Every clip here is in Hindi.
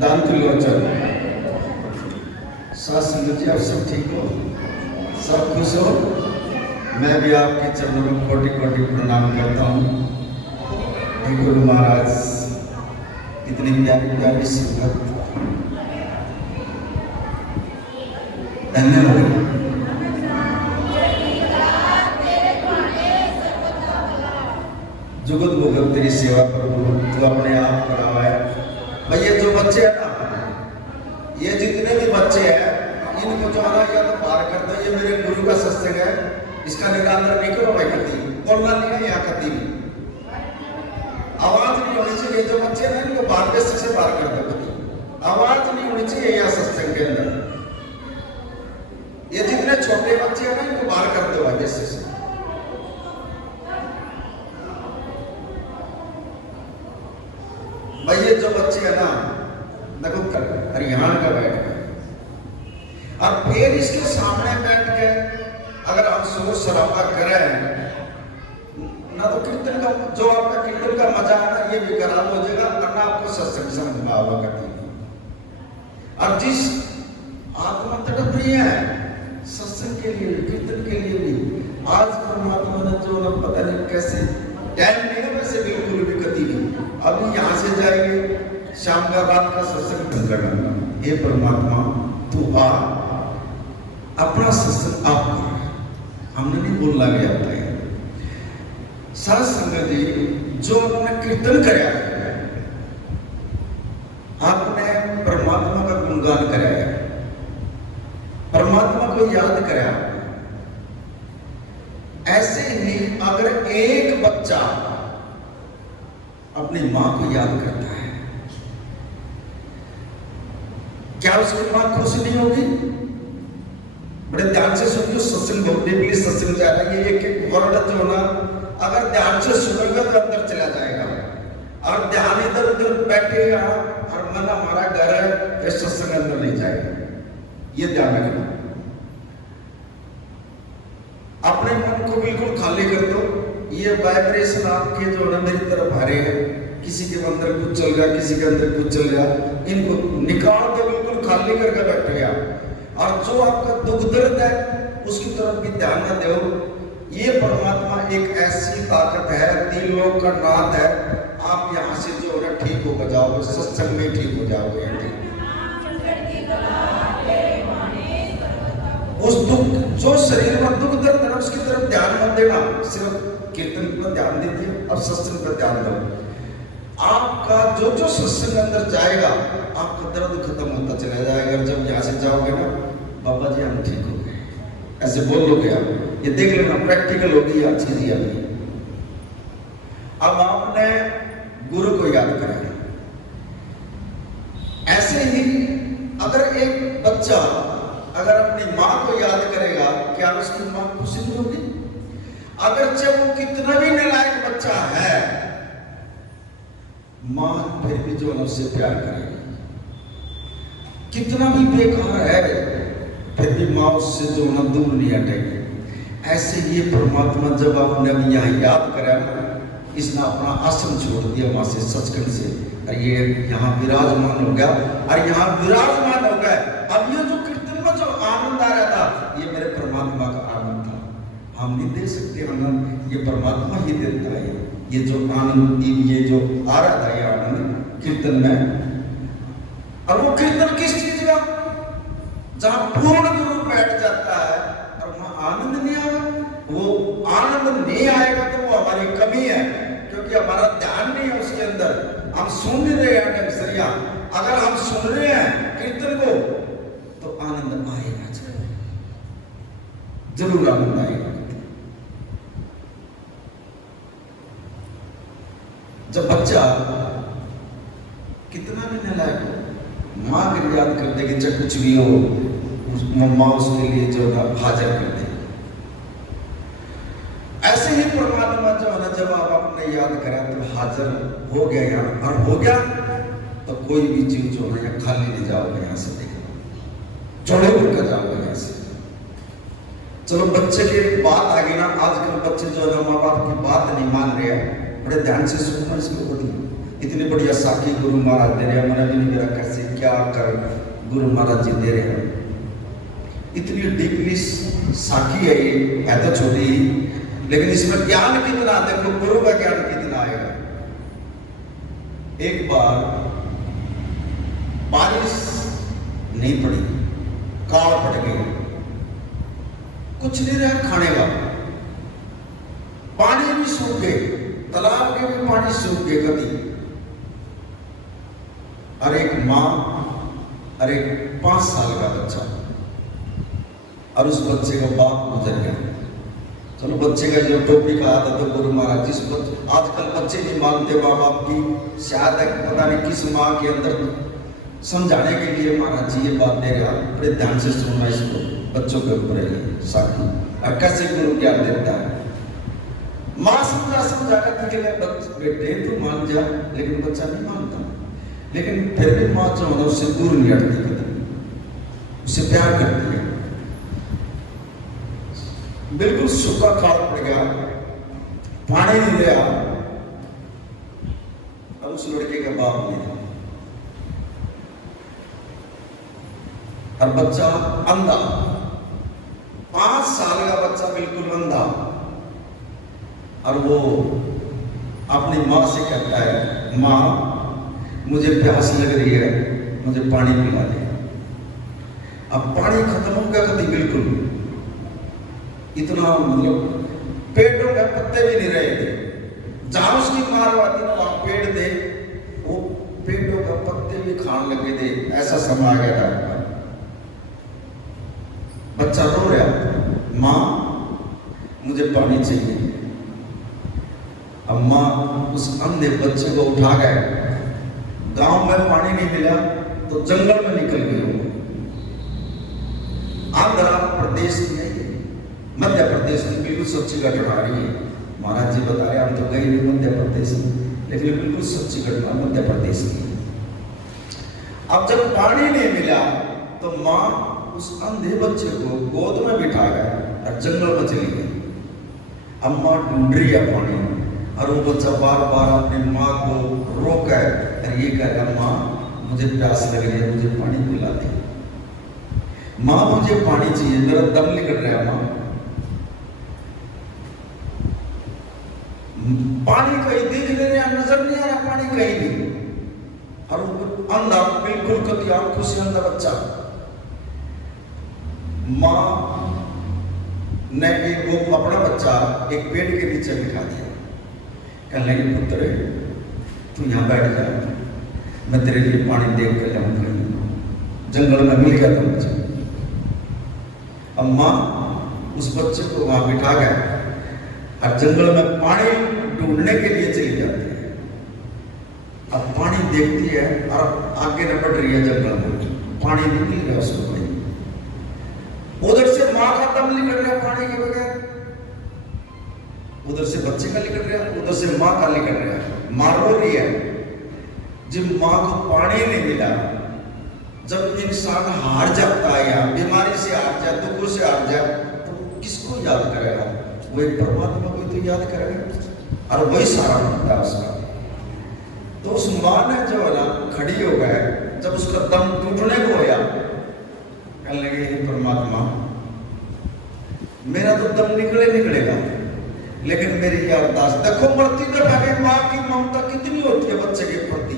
दांतुलोचन साथ संगत जी, आप सब ठीक हो, सब खुश हो। मैं भी आपके चरणों में कोटि कोटि प्रणाम करता हूँ। गुरु महाराज इतनी प्यारी प्यारी संगत, धन्यवाद। जुगत मुगत तेरी सेवा करो, तू अपने आप करावा है। भैया जो बच्चे हैं ना, ये जितने भी बच्चे हैं, इनको जो है या तो पार कर दो। ये मेरे गुरु का सत्संग है, इसका निराकरण नहीं करो भाई। कभी बोलना नहीं है यहाँ, कभी आवाज नहीं होनी चाहिए। जो बच्चे हैं इनको बारहवें से पार कर दो। कभी आवाज नहीं होनी चाहिए यहाँ सत्संग के अंदर। ये जितने छोटे बच्चे हैं ना, इनको बाहर कर दो भाई से। भाई ये जो बच्चे हैं ना, देखो हरियाणा का बैठ गए, और फिर इसके सामने बैठ के अगर हम शोर शराबा करें ना, तो कीर्तन का जो आपका कीर्तन का मजा है ना, ये भी खराब हो जाएगा, वरना आपको सत्संग समझ में आवा करती है। और जिस आत्मा तड़प रही है सत्संग के लिए, कीर्तन के लिए भी, आज परमात्मा ने जो ना पता नहीं कैसे टाइम नहीं है, वैसे बिल्कुल भी कभी नहीं। अभी यहाँ से जाएंगे, शाम का रात का सत्संग बंद करना। हे परमात्मा, तू आ, अपना सत्संग आप कर। हमने नहीं बोलना भी आता है। साथ संगत जी, जो आपने कीर्तन कराया, आपने परमात्मा का गुणगान कराया, परमात्मा को याद कराया, ऐसे ही अगर एक बच्चा अपनी मां को याद करता है, क्या उसकी मां खुश नहीं होगी? बड़े ध्यान से सुनिए, सत्संग बहुत डीपली सत्संग जा रहा है। ये एक वर्ड जो ना, अगर ध्यान से सुनेगा तो अंदर चला जाएगा, और ध्यान इधर उधर बैठेगा और मन हमारा घर है, ये सत्संग अंदर नहीं जाएगा। ये ध्यान रखना। अपने मन को बिल्कुल खाली कर दो। ये वाइब्रेशन आपके जो है मेरी तरफ आ रहे हैं, किसी के अंदर कुछ चल गया, किसी के अंदर कुछ चल गया, इनको निकाल दो, बिल्कुल खाली करके बैठे आप। और जो आपका दुख दर्द है उसकी तरफ भी ध्यान न दो। ये परमात्मा एक ऐसी ताकत है, तीन लोक का नाथ है। आप यहाँ से जो है ठीक होकर जाओगे, सत्संग में ठीक हो जाओगे। उस दुख, जो शरीर में दुख दर्द है उसकी तरफ ध्यान मत देना, सिर्फ कीर्तन पर ध्यान दीजिए, अब सत्संग पर ध्यान दो। आपका जो जो सत्संग अंदर जाएगा, आपका दर्द खत्म होता चला जाएगा। जब यहाँ से जाओगे ना, बाबा जी हम ठीक हो गए, ऐसे बोलोगे आप। ये देख लेना, प्रैक्टिकल होगी यह चीज ही अभी। अब आपने गुरु को याद कराया। ऐसे ही अगर एक बच्चा अगर अपनी माँ को याद करेगा, क्या उसकी माँ खुश नहीं होगी? अगर जब वो कितना भी नालायक बच्चा है, माँ फिर भी जो है उससे प्यार करेगी। कितना भी बेकार है, फिर भी माँ उससे जो है दूर नहीं हटेगी। ऐसे ये परमात्मा जब आपने अभी यहाँ याद करा, इसने अपना आसन छोड़ दिया वहां से, सचखंड से, और ये यहाँ विराजमान हो गया, और यहाँ विराजमान हो गया। अब ये जो कीर्तन में जो आनंद आ रहा था, ये मेरे परमात्मा का आनंद था। हम नहीं दे सकते आनंद, ये परमात्मा ही देता है। ये जो आनंद, ये जो आ रहा था, ये आनंद कीर्तन में। और वो कीर्तन किस चीज का? जहां पूर्ण गुरु बैठ जाता है और वहां आनंद नहीं आएगा। वो आनंद नहीं आएगा तो वो हमारी कमी है, क्योंकि हमारा ध्यान नहीं है उसके अंदर। हम सुन नहीं रहे हैं ढंग से। अगर हम सुन रहे हैं कीर्तन को, तो आनंद आएगा, जरूर आनंद आएगा। जब बच्चा कितना भी नालायक हो, माँ को याद कर दे कि चाहे कुछ भी हो, माँ उसके लिए जो है हाजिर कर दे। ऐसे ही परमात्मा जो है ना, जब आप अपने याद करा तो हाजिर हो गया यहाँ, और हो गया तो कोई भी चीज जो है खाली नहीं जाओगे यहाँ से, देखो जोड़े होकर जाओगे यहाँ से। चलो बच्चे की बात आ गई ना, आजकल बच्चे जो है माँ बाप की बात नहीं मान रहे हैं। बड़े ध्यान से सुनना इसको। इतनी बढ़िया साखी गुरु महाराज दे रहे हैं, मैंने भी नहीं मेरा कैसे क्या कर गुरु महाराज जी दे रहे हैं। इतनी डीपली साखी है, ये है तो छोटी, लेकिन इसमें ज्ञान कितना, देखो गुरु का ज्ञान कितना आएगा। एक बार बारिश नहीं पड़ी, काल पड़ गई, कुछ नहीं रहा खाने का, पानी भी सूख गए, तालाब के भी पानी सूख गए कभी। और एक माँ और एक 5 साल का बच्चा, और उस बच्चे का बाप गुजर गया। चलो बच्चे का जो टोपी का आता तो गुरु महाराज जिस आजकल बच्चे नहीं मानते माँ बाप की, शायद पता नहीं किस माँ के अंदर समझाने के लिए महाराज जी ये बात दे रहा। बड़े ध्यान से सुनना इसको, बच्चों के ऊपर है साखी, और कैसे गुरु ज्ञान देता है। माँ समझा कर कि बेटे तू मान जा, लेकिन बच्चा नहीं मानता। लेकिन फिर भी माँ जो है उससे दूर नहीं हटती, कदम उससे प्यार करती है। बिल्कुल सूखा काल पड़ गया, पानी नहीं रहा, और उस लड़के का बाप नहीं था, और बच्चा अंधा, 5 साल का बच्चा बिल्कुल अंधा। और वो अपनी माँ से कहता है, माँ मुझे प्यास लग रही है, मुझे पानी पिला दे। अब पानी खत्म हो गया कभी, बिल्कुल इतना मतलब पेड़ों के पत्ते भी नहीं रहे थे। जहां उसकी मार आती ना वहां पेड़ थे, वो पेड़ों के पत्ते भी खाने लगे थे, ऐसा समय आ गया था। बच्चा रो रहा, माँ मुझे पानी चाहिए। अब माँ उस अंधे बच्चे को उठा गए, गांव में पानी नहीं मिला तो जंगल में निकल गए। आंध्र प्रदेश में, मध्य प्रदेश में बिल्कुल सच्ची घटना रही है। महाराज जी बता रहे, हम तो गए नहीं मध्य प्रदेश में, लेकिन बिल्कुल सच्ची घटना मध्य प्रदेश की। अब जब पानी नहीं मिला तो माँ उस अंधे बच्चे को गोद में बिठा गया और जंगल में चली गई। अब माँ ढूंढ रही है पानी, और वो बच्चा बार बार अपनी माँ को रोका है और ये कह रहा, माँ मुझे प्यास लग रही है, मुझे पानी पिला दे, माँ मुझे पानी चाहिए, मेरा दम निकल रहा है माँ। पानी कहीं दिख नहीं रहा, नजर नहीं आ रहा पानी कहीं भी, और अंधा बिल्कुल कभी आंखों से अंधा बच्चा। माँ ने एक वो अपना बच्चा एक पेड़ के नीचे बिठा दिया, कहने लगी, पुत्र तू यहाँ बैठ जा, मैं तेरे लिए पानी देख कर लाऊंगा। जंगल में मिल गया था बच्चा। अब माँ उस बच्चे को वहां बिठा गया और जंगल में पानी ढूंढने के लिए चली जाती है। अब पानी देखती है और आगे न बढ़ रही है जंगल में, पानी नहीं मिल रहा उसको कहीं। उधर से माँ का दम निकल रहा पानी के बगैर, उधर से बच्चे का निकल रहा, उधर से माँ का निकल रहा। माँ रो रही है। जब माँ को पानी नहीं मिला, जब इंसान हार जाता है या बीमारी से हार जाए, दुखों से हार जाए, तो किसको याद करेगा? वो एक परमात्मा को तो याद करेगा, और वही सारा बनता है उसका। तो उस माँ ने जो है ना खड़ी हो गए, जब उसका दम टूटने को होया, कहने लगे, हे परमात्मा मेरा तो दम निकलेगा, लेकिन मेरी ये अरदास देखो, मरती दफा माँ की ममता कितनी होती है बच्चे के प्रति।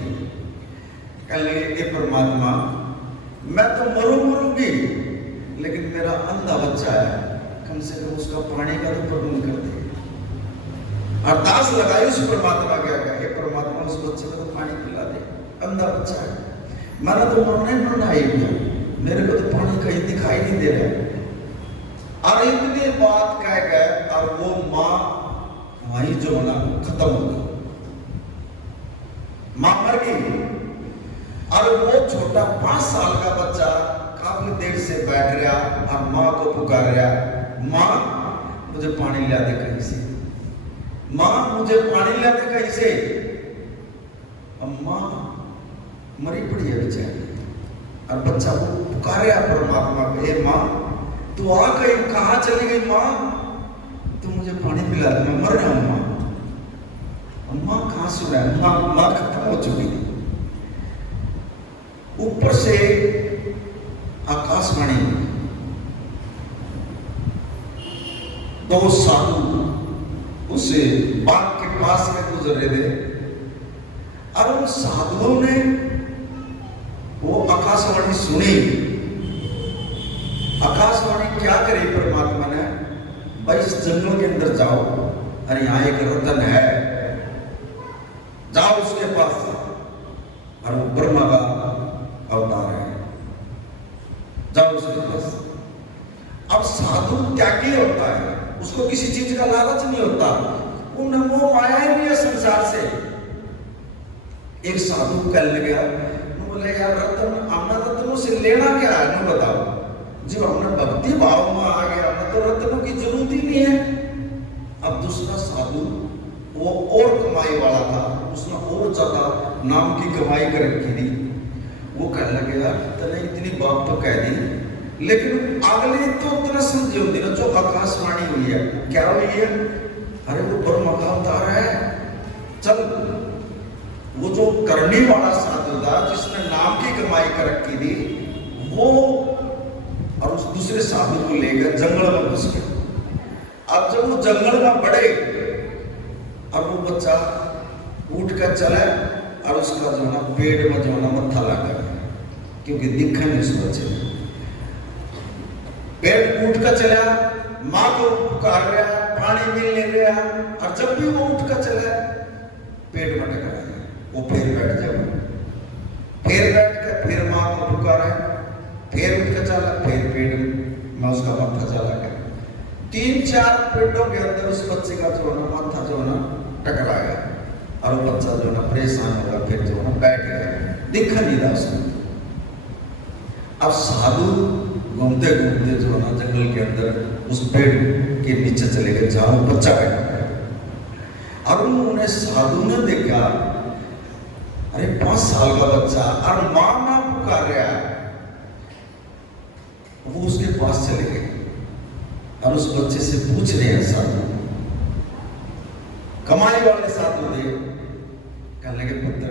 कहने लगे, हे परमात्मा मैं तो मरूंगी, लेकिन मेरा अंधा बच्चा है, कम से कम उसका पानी का तो प्रबंध कर दे। अरदास लगाई उस परमात्मा के आगे, हे परमात्मा उस बच्चे को तो पानी पिला दे, अंधा बच्चा है, मैंने तो मरना ही गया, मेरे को तो पानी कहीं दिखाई नहीं दे रहा। और इतनी बात कह गए, और वो माँ वहीं जो होना खत्म हो गई, माँ मर गई। और वो छोटा 5 साल का बच्चा काफी देर से बैठ रहा और माँ को पुकार रहा, माँ मुझे पानी ला दे कहीं से, माँ मुझे पानी ला दे कहीं से। अब माँ मरी पड़ी है बेचारी, और बच्चा को पुकार रहा परमात्मा को, हे माँ तू आ गई, कहाँ चली गई माँ, तू मुझे पानी पिला दे, मैं मर रहा हूं माँ। माँ कहाँ सुना है, माँ खत्म हो चुकी थी। ऊपर से आकाशवाणी, दो साधु उस बाग के पास में गुजर रहे थे और उन साधुओं ने वो आकाशवाणी सुनी। आकाशवाणी क्या करी परमात्मा ने, भाई इस जंगल के अंदर जाओ, अरे यहाँ एक रतन है, जाओ उसके पास। और वो ब्रह्मा का अवतार है, जाओ उसके पास। अब साधु त्यागी होता है, उसको किसी चीज का लालच नहीं होता, वो माया ही नहीं है संसार से। एक साधु कह गया, बोले यार रतन, हमने रत्नों से लेना क्या है, ना बताओ। जब हमने भक्ति भाव में आ गया ना तो रत्नों की जरूरत ही नहीं है। अब दूसरा साधु वो और कमाई वाला था, उसने और ज्यादा नाम की कमाई कर रखी थी। वो कहने लगे यार तने इतनी बात तो कह दी, लेकिन अगले तो उतना समझे होती ना जो आकाशवाणी हुई है, क्या हुई है, अरे वो ब्रह्म का अवतार है, चल। वो जो करने वाला साधु था जिसने नाम की कमाई कर रखी थी, वो और उस दूसरे साधु को लेकर जंगल में घुस गया। अब जब वो जंगल में बढ़े और वो बच्चा उठ कर चला और उसका जो ना पेड़ में जो ना मत्था लगा, क्योंकि दिखा नहीं उस बच्चे में। पेड़ उठ कर चला, माँ को पुकार रहा, पानी मिल नहीं रहा, और जब भी वो उठ कर चला पेट में टकरा गया। वो फिर बैठ जाए, फिर बैठ कर फिर माँ को पुकारा, फिर उठ कर चला, फिर पेट में उसका मत्था चला गया। 3-4 पेड़ों के अंदर उस बच्चे का जो ना माथा जो ना टकरा गया और वो बच्चा जो ना परेशान होगा, फिर जो ना बैठ गया, दिखा नहीं रहा उसको। अब साधु घूमते घूमते जो ना जंगल के अंदर उस पेड़ के नीचे चले गए जहां बच्चा बैठा है। और उन्होंने साधु ने देखा, अरे 5 साल का बच्चा और मां ना पुकार रहा है। वो उसके पास चले गए और उस बच्चे से पूछ रहे हैं, साधु कमाई वाले साधु थे, कहने लगे पुत्र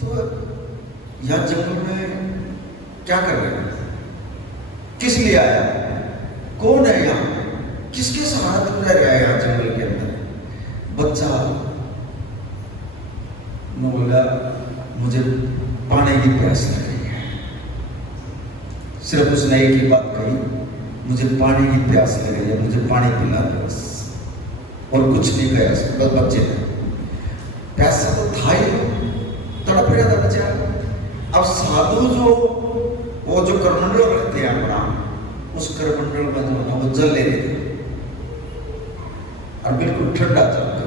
तो यह जंगल में क्या कर रहे हैं, किस लिए आया, कौन है यहाँ, किसके सहारे तू रह रहा है यहाँ जंगल के अंदर। बच्चा बोला मुझे पानी की प्यास लग रही है। सिर्फ उसने एक ही बात कही, मुझे पानी की प्यास लग रही है, मुझे पानी पिला दो बस, और कुछ नहीं कहा बस बच्चे ने। प्यासा तो था ही, तड़प रहा था बच्चा। अब साधु जो वो जो करमंडल रहते हैं अपना, उस करमंडल में जो ना वो जल ले रहे थे और बिल्कुल ठंडा जल था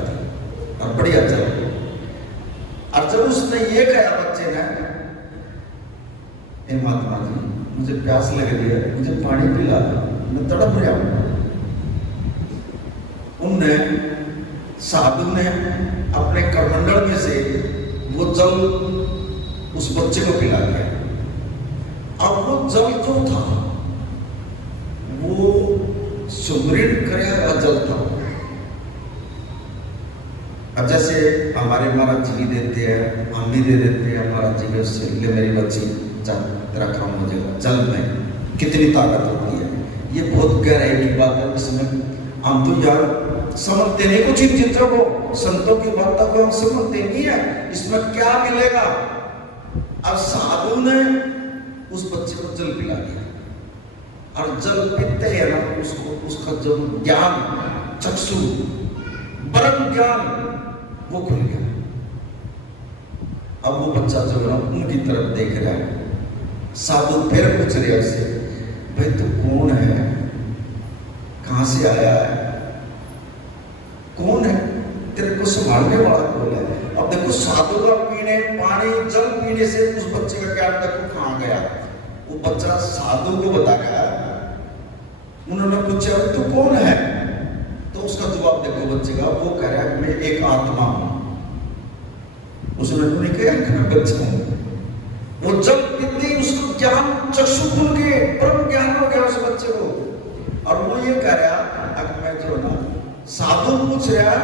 और बढ़िया जल। और जब उसने ये कहा बच्चे ने, हे महात्मा जी मुझे प्यास लग रही है, मुझे पानी पिला दो, मैं तड़प रहा हूं। उनने साधु ने अपने करमंडल में से वो जल उस बच्चे को पिला दिया। अब वो जल जो था वो सुमृत करे हुआ जल था। अब जैसे हमारे महाराज जी देते हैं, हम भी दे देते हैं, महाराज जी के उससे ले मेरी बच्ची चल तेरा काम हो जाएगा। जल में कितनी ताकत होती है, ये बहुत गहराई की बात है। इसमें हम तो यार समझते नहीं कुछ इन चित्रों को, संतों की बातों को हम समझते नहीं है, इसमें क्या मिलेगा। अब साधु ने उस बच्चे को जल पिला दिया और जल पीते हैं ना उसको, उसका जो ज्ञान चक्षु ब्रह्म ज्ञान वो खुल गया। अब वो बच्चा जो है उनकी तरफ देख रहा है। साधु फिर पूछ रहे उससे, भाई तू कौन है, कहां से आया है, कौन है, तेरे को संभालने वाला कौन है। अब देखो साधु का पीने पानी जल पीने से उस बच्चे का क्या देखो कहां गया। वो बच्चा साधु को बता गया। उन्होंने पूछा तू कौन है, तो उसका जवाब देखो बच्चे का, वो कह रहा है मैं एक आत्मा हूं। उसने नहीं कहा बच्चा हूं। वो जब पीते उसको ज्ञान चक्षु खुल गए, परम ज्ञान हो गया उस बच्चे को। और वो ये कह रहा अब मैं जो ना साधु पूछ रहा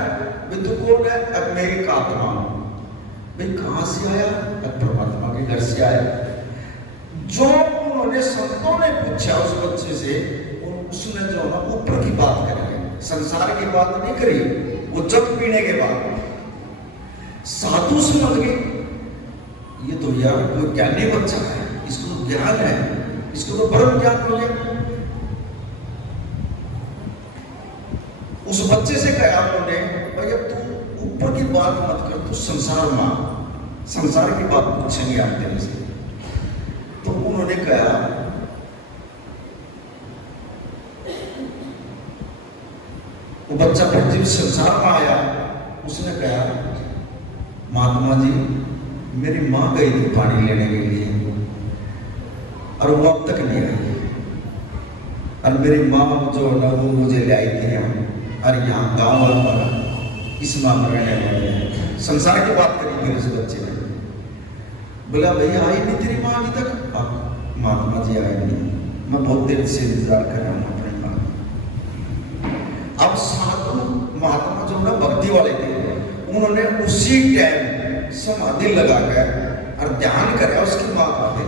भाई तू कौन है? अब मैं एक आत्मा हूं। भाई कहां से आया? अब परमात्मा के घर से आया। जो उन्होंने संतों ने पूछा उस बच्चे से, उसने जो ना ऊपर की बात करी, संसार की बात नहीं करी। वो जग पीने के बाद साधु समझ गए, ये तो यार कोई ज्ञानी बच्चा है, इसको तो ज्ञान है, इसको तो ब्रह्म ज्ञान मिल गया। उस बच्चे से कहा उन्होंने, भैया तू ऊपर की बात मत कर, तू संसार में, संसार की बात पूछेंगे आप तेरे से। तो उन्होंने कहा, वो बच्चा फिर जब संसार में आया, उसने कहा, महात्मा जी मेरी माँ गई थी पानी लेने के लिए और वो अब तक नहीं आई, और मेरी माँ जो है ना वो मुझे ले आई थी यहाँ, और यहाँ गाँव वाला इस माँ में रहने वाले हैं। संसार की बात करी फिर उस बच्चे ने। बोला भैया आई नहीं तेरी माँ अभी तक? महात्मा जी आए नहीं, मैं बहुत देर से इंतजार कर रहा हूँ अपनी माँ। अब साधु महात्मा जो ना भक्ति वाले थे, उन्होंने उसी टाइम समाधि लगा कर और ध्यान कराया उसकी माँ का थे,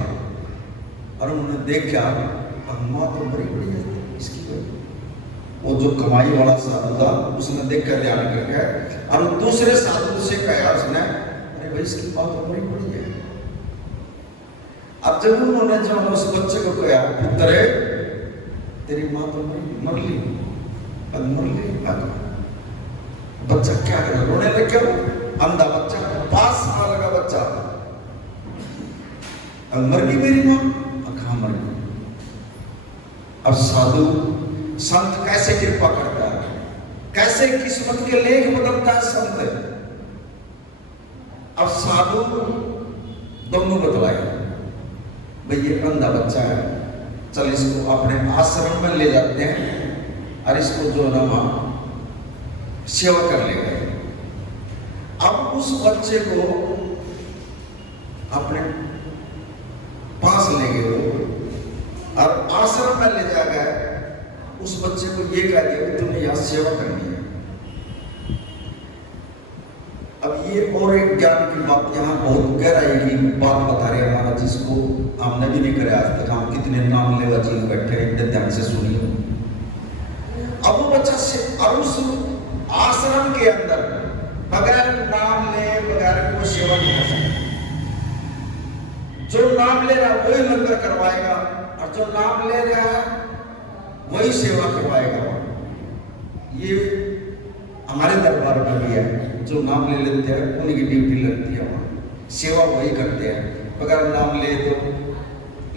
और उन्होंने देखा माँ तो बड़ी बड़ी है इसकी वजह। वो जो कमाई वाला साधु था उसने देखकर ध्यान करके, और दूसरे साधु से कहा उसने, अरे भाई इसकी माँ तो बड़ी बड़ी है। अब जब उन्होंने जो उस बच्चे को कहा, पुत्र तेरी माँ तो मर ली, बच्चा क्या करे, रोने लग गया। अंधा बच्चा, 5 साल का बच्चा, अब मर गई मेरी माँ, कहाँ मर गई। अब साधु संत कैसे कृपा करता है, कैसे किस्मत के लेख बदलता है संत। अब साधु दोनों बतलाए, भाई ये अंधा बच्चा है, चल इसको अपने आश्रम में ले जाते हैं और इसको जो ना वहां सेवा कर लेंगे। अब उस बच्चे को अपने पास ले गए और आश्रम में ले जाकर उस बच्चे को ये कह दिया कि तुम्हें यहाँ सेवा करनी है। अब ये और एक ज्ञान की बात, यहाँ बहुत गहराई की बात बता रहे हैं महाराज, जिसको हमने भी नहीं करे आज तक। हम कितने नाम लेवा जी बैठे हैं, ध्यान से सुनिए। अब वो बच्चा से और उस आश्रम के अंदर बगैर नाम ले, बगैर कोई सेवा नहीं कर सकता। जो नाम ले रहा वही लंगर करवाएगा, और जो नाम ले रहा है वही सेवा करवाएगा। ये हमारे दरबार में भी है, जो नाम ले लेते हैं उन्हीं की ड्यूटी लगती है, वहाँ सेवा वही करते हैं। बगैर नाम ले तो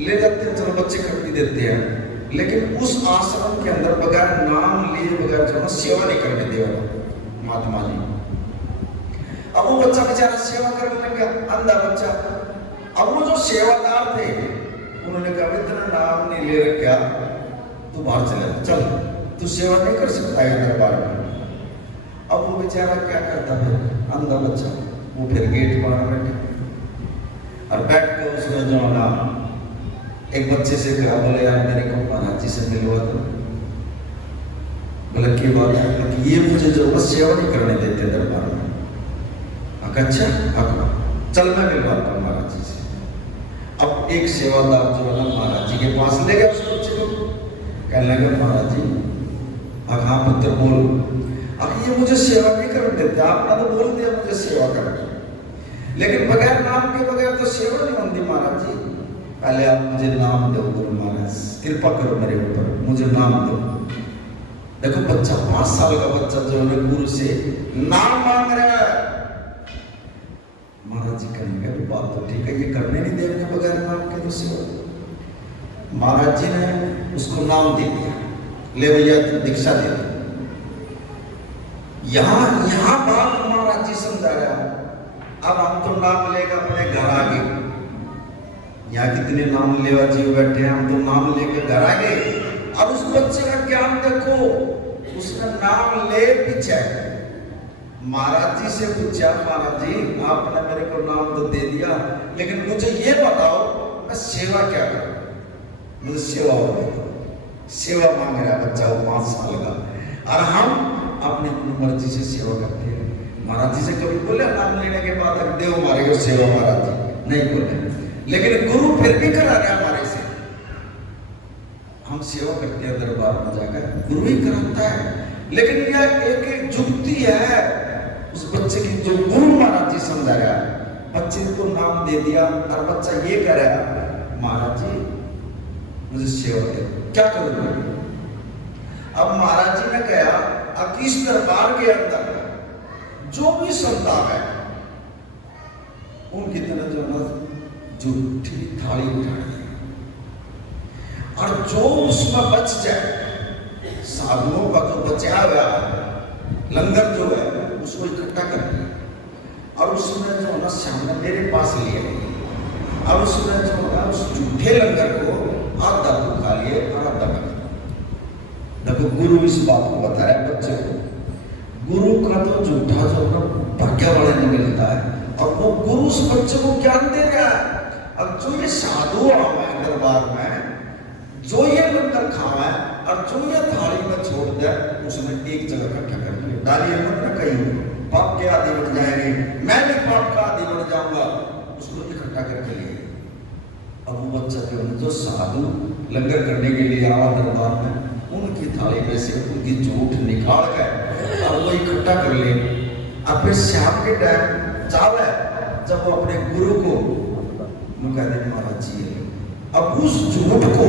ले जाते हैं, चलो बच्चे कर भी देते हैं, लेकिन उस आश्रम के अंदर बगैर नाम लिए, बगैर जो सेवा नहीं करने देगा महात्मा जी। अब वो बच्चा बेचारा सेवा करने लग गया, अंधा बच्चा। अब वो जो सेवादार थे उन्होंने कहा इतना नाम नहीं ले रखा, तू बाहर चले, चल तू सेवा नहीं कर सकता है दरबार में। अब वो बेचारा क्या करता है, अंधा बच्चा, वो फिर गेट पर बैठा और बैठ कर उसने जो ना एक बच्चे से कहा, बोले यार मेरे को महाराज जी से मिलवा दो। बोले क्या बात है? कि ये मुझे जो बस सेवा नहीं करने देते दरबार में। अच्छा चल मैं मिलवाता हूँ महाराज जी से। अब एक सेवादार जो है ना महाराज जी के पास ले गया उस बच्चे को, कहने लगे महाराज जी हाँ पुत्र बोल, अब ये मुझे सेवा नहीं करने देते, आपने तो बोल दिया मुझे सेवा करना, लेकिन बगैर नाम के बगैर तो सेवा नहीं बनती महाराज जी। पहले आप मुझे नाम दो गुरु महाराज, कृपा करो मेरे ऊपर, मुझे नाम दो। देखो बच्चा, 5 साल का बच्चा जो है गुरु से नाम मांग रहा है। महाराज जी कहेंगे बात तो ठीक है, ये करने नहीं देंगे बगैर नाम के तो सेवा। महाराज जी ने उसको नाम दे दिया, ले भैया दीक्षा दे दी। यहाँ बात महाराज जी समझा रहा, अब हम तो नाम लेकर अपने घर आ गए। यहाँ कितने नाम लेवा जी बैठे हैं, हम तो नाम लेकर घर आ गए। अब उस बच्चे का ज्ञान देखो, उसका नाम ले पीछे महाराज जी से पूछा, महाराज जी आपने मेरे को नाम तो दे दिया, लेकिन मुझे ये बताओ मैं सेवा क्या करूं, मुझे सेवा हो गई। सेवा मांग रहा बच्चा, वो 5 साल का, और हम अपनी मर्जी से सेवा करते हैं। महाराज जी से कभी बोले नाम लेने के बाद देव हमारे को सेवा महाराज जी नहीं बोले, लेकिन गुरु फिर भी करा रहे हमारे से। हम सेवा करते हैं दरबार में जाकर, गुरु ही कराता है। लेकिन यह एक जुक्ति है उस बच्चे की जो गुरु महाराज जी समझा रहा है। बच्चे को नाम दे दिया और बच्चा ये कह रहा है महाराज जी मुझे सेवा दे, क्या करूंगा? अब महाराज जी ने कहा अब इस दरबार के अंदर जो भी संता है उनकी तरह जो ना जूठी थाली उठानी और जो उसमें बच जाए साधुओं का जो बचा हुआ लंगर जो है उसको इकट्ठा कर दिया और उसने जो ना सामने मेरे पास लिया और उसने जो ना उस जूठे लंगर को आधा तो खा लिए और आधा खा। देखो गुरु इस बात को बताया बच्चे को, गुरु का तो जूठा जो ना भाग्य वाले ने मिलता है और वो गुरु उस बच्चे को ज्ञान दे रहा है। अब जो ये साधु आवा है दरबार में, जो ये लंगर खावा है और जो ये थाली में छोड़ दे उसने एक जगह इकट्ठा कर लिया। डालिए मत ना कहीं पाप के आदि बन जाएंगे, मैं भी पाप का आदि बन जाऊंगा, उसको इकट्ठा करके लिए। अब वो बच्चा जो साधु लंगर करने के लिए आवा दरबार में, उनकी थाली में से उनकी झूठ निकाल कर अब वो इकट्ठा कर ले। अब फिर शाम के टाइम जावे जब वो अपने गुरु को कह दे महाराज जी अब उस झूठ को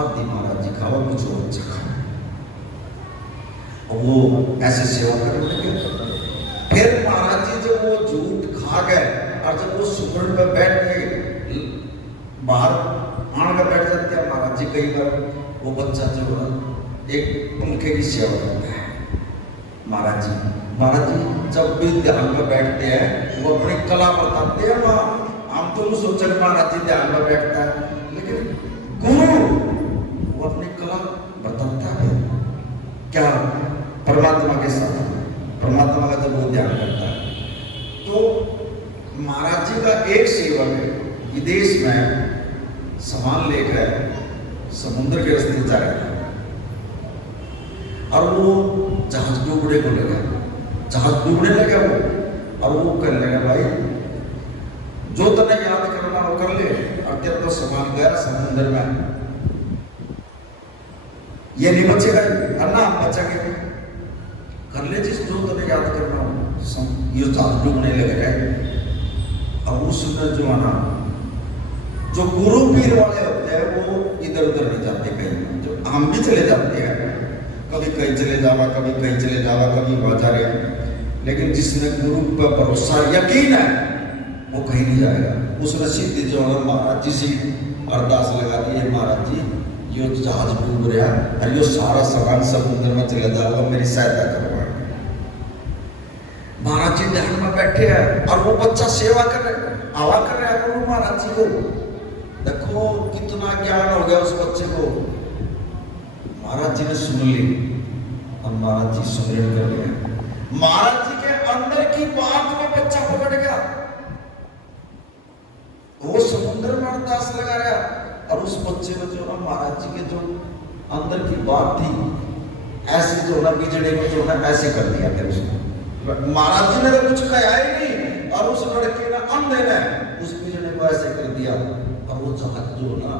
आदि महाराज जी खावा कुछ और अच्छा खाओ, और वो ऐसे सेवा करने लगे। फिर महाराज जी जब वो झूठ खा गए और जब वो सुमरन पर बैठ गए बाहर आण कर बैठ जाते हैं महाराज जी, कई बार वो बच्चा जो है एक पंखे की सेवा करता है। महाराज जी जब भी ध्यान में बैठते हैं वो अपनी कला बताते हैं। वहाँ हम तो सोचे महाराज जी ध्यान में बैठता है, लेकिन गुरु वो अपनी कला बताता है क्या परमात्मा के साथ, परमात्मा का जब वो ध्यान करता है। तो महाराज जी का एक सेवक विदेश में सामान लेकर समुद्र के रास्ते जा रहा था और वो जहाज डूबने को लगा, जहाज डूबने लगा वो, और वो कहने लगा भाई जो तने याद करना वो कर ले, और तेरा तो सामान गया समुद्र में, ये नहीं बचेगा अन्ना हम बचेंगे, कर ले जिस जो तने याद करना हो। ये जहाज डूबने लग गए। अब उसने जो है ना जो गुरु पीर वाले होते हैं वो इधर उधर नहीं जाते कहीं, जो हम भी चले जाते हैं कभी कहीं चले जावा कभी कहीं चले जावा कभी वहां जा रहे, लेकिन जिसने गुरु पर भरोसा यकीन है वो कहीं नहीं जाएगा। उसने सीधे जो है महाराज जी से अरदास लगा दी है महाराज जी यो जहाज डूब रहा और यो सारा सामान समुद्र में चले जाएगा, मेरी सहायता करवा। महाराज जी ध्यान में बैठे हैं और वो बच्चा सेवा कर रहे आवा कर रहा है गुरु महाराज जी को। देखो कितना ज्ञान हो गया उस बच्चे को। महाराज जी ने सुन ली और महाराज जी सुमिरन कर लिया। महाराज जी के अंदर की बात में बच्चा पकड़ गया, वो समुद्र में अरदास लगा रहा और उस बच्चे को जो ना महाराज जी के जो अंदर की बात थी ऐसे जो ना बिजड़े को जो ना ऐसे कर दिया था उसने। महाराज जी ने तो कुछ कहा ही नहीं और उस लड़के ने अंधे ने उस बिजड़े को ऐसे कर दिया और वो जहाज जो ना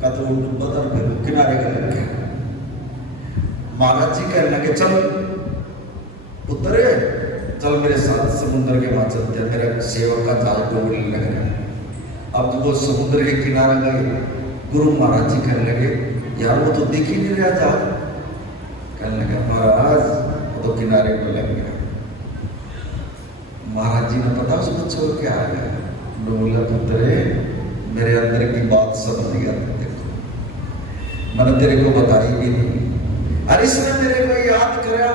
का तो बदल फिर किनारे का लग गया। महाराज जी कहने लगे चल उतरे, चल मेरे साथ समुद्र के वहां चलते, मेरा सेवक का जहाज डूबने लग रहा है। अब वो समुद्र के किनारे गए, गुरु महाराज जी कहने लगे यार वो तो दिख ही नहीं रहा जहाज। कहने लगे महाराज वो तो किनारे पे लग गया। महाराज जी ने पता उस बच्चे को क्या आ गया, बोला पुत्रे मेरे अंदर की बात समझ गया, मैंने तेरे को बताई भी नहीं, अरे इसने मेरे को याद कराया,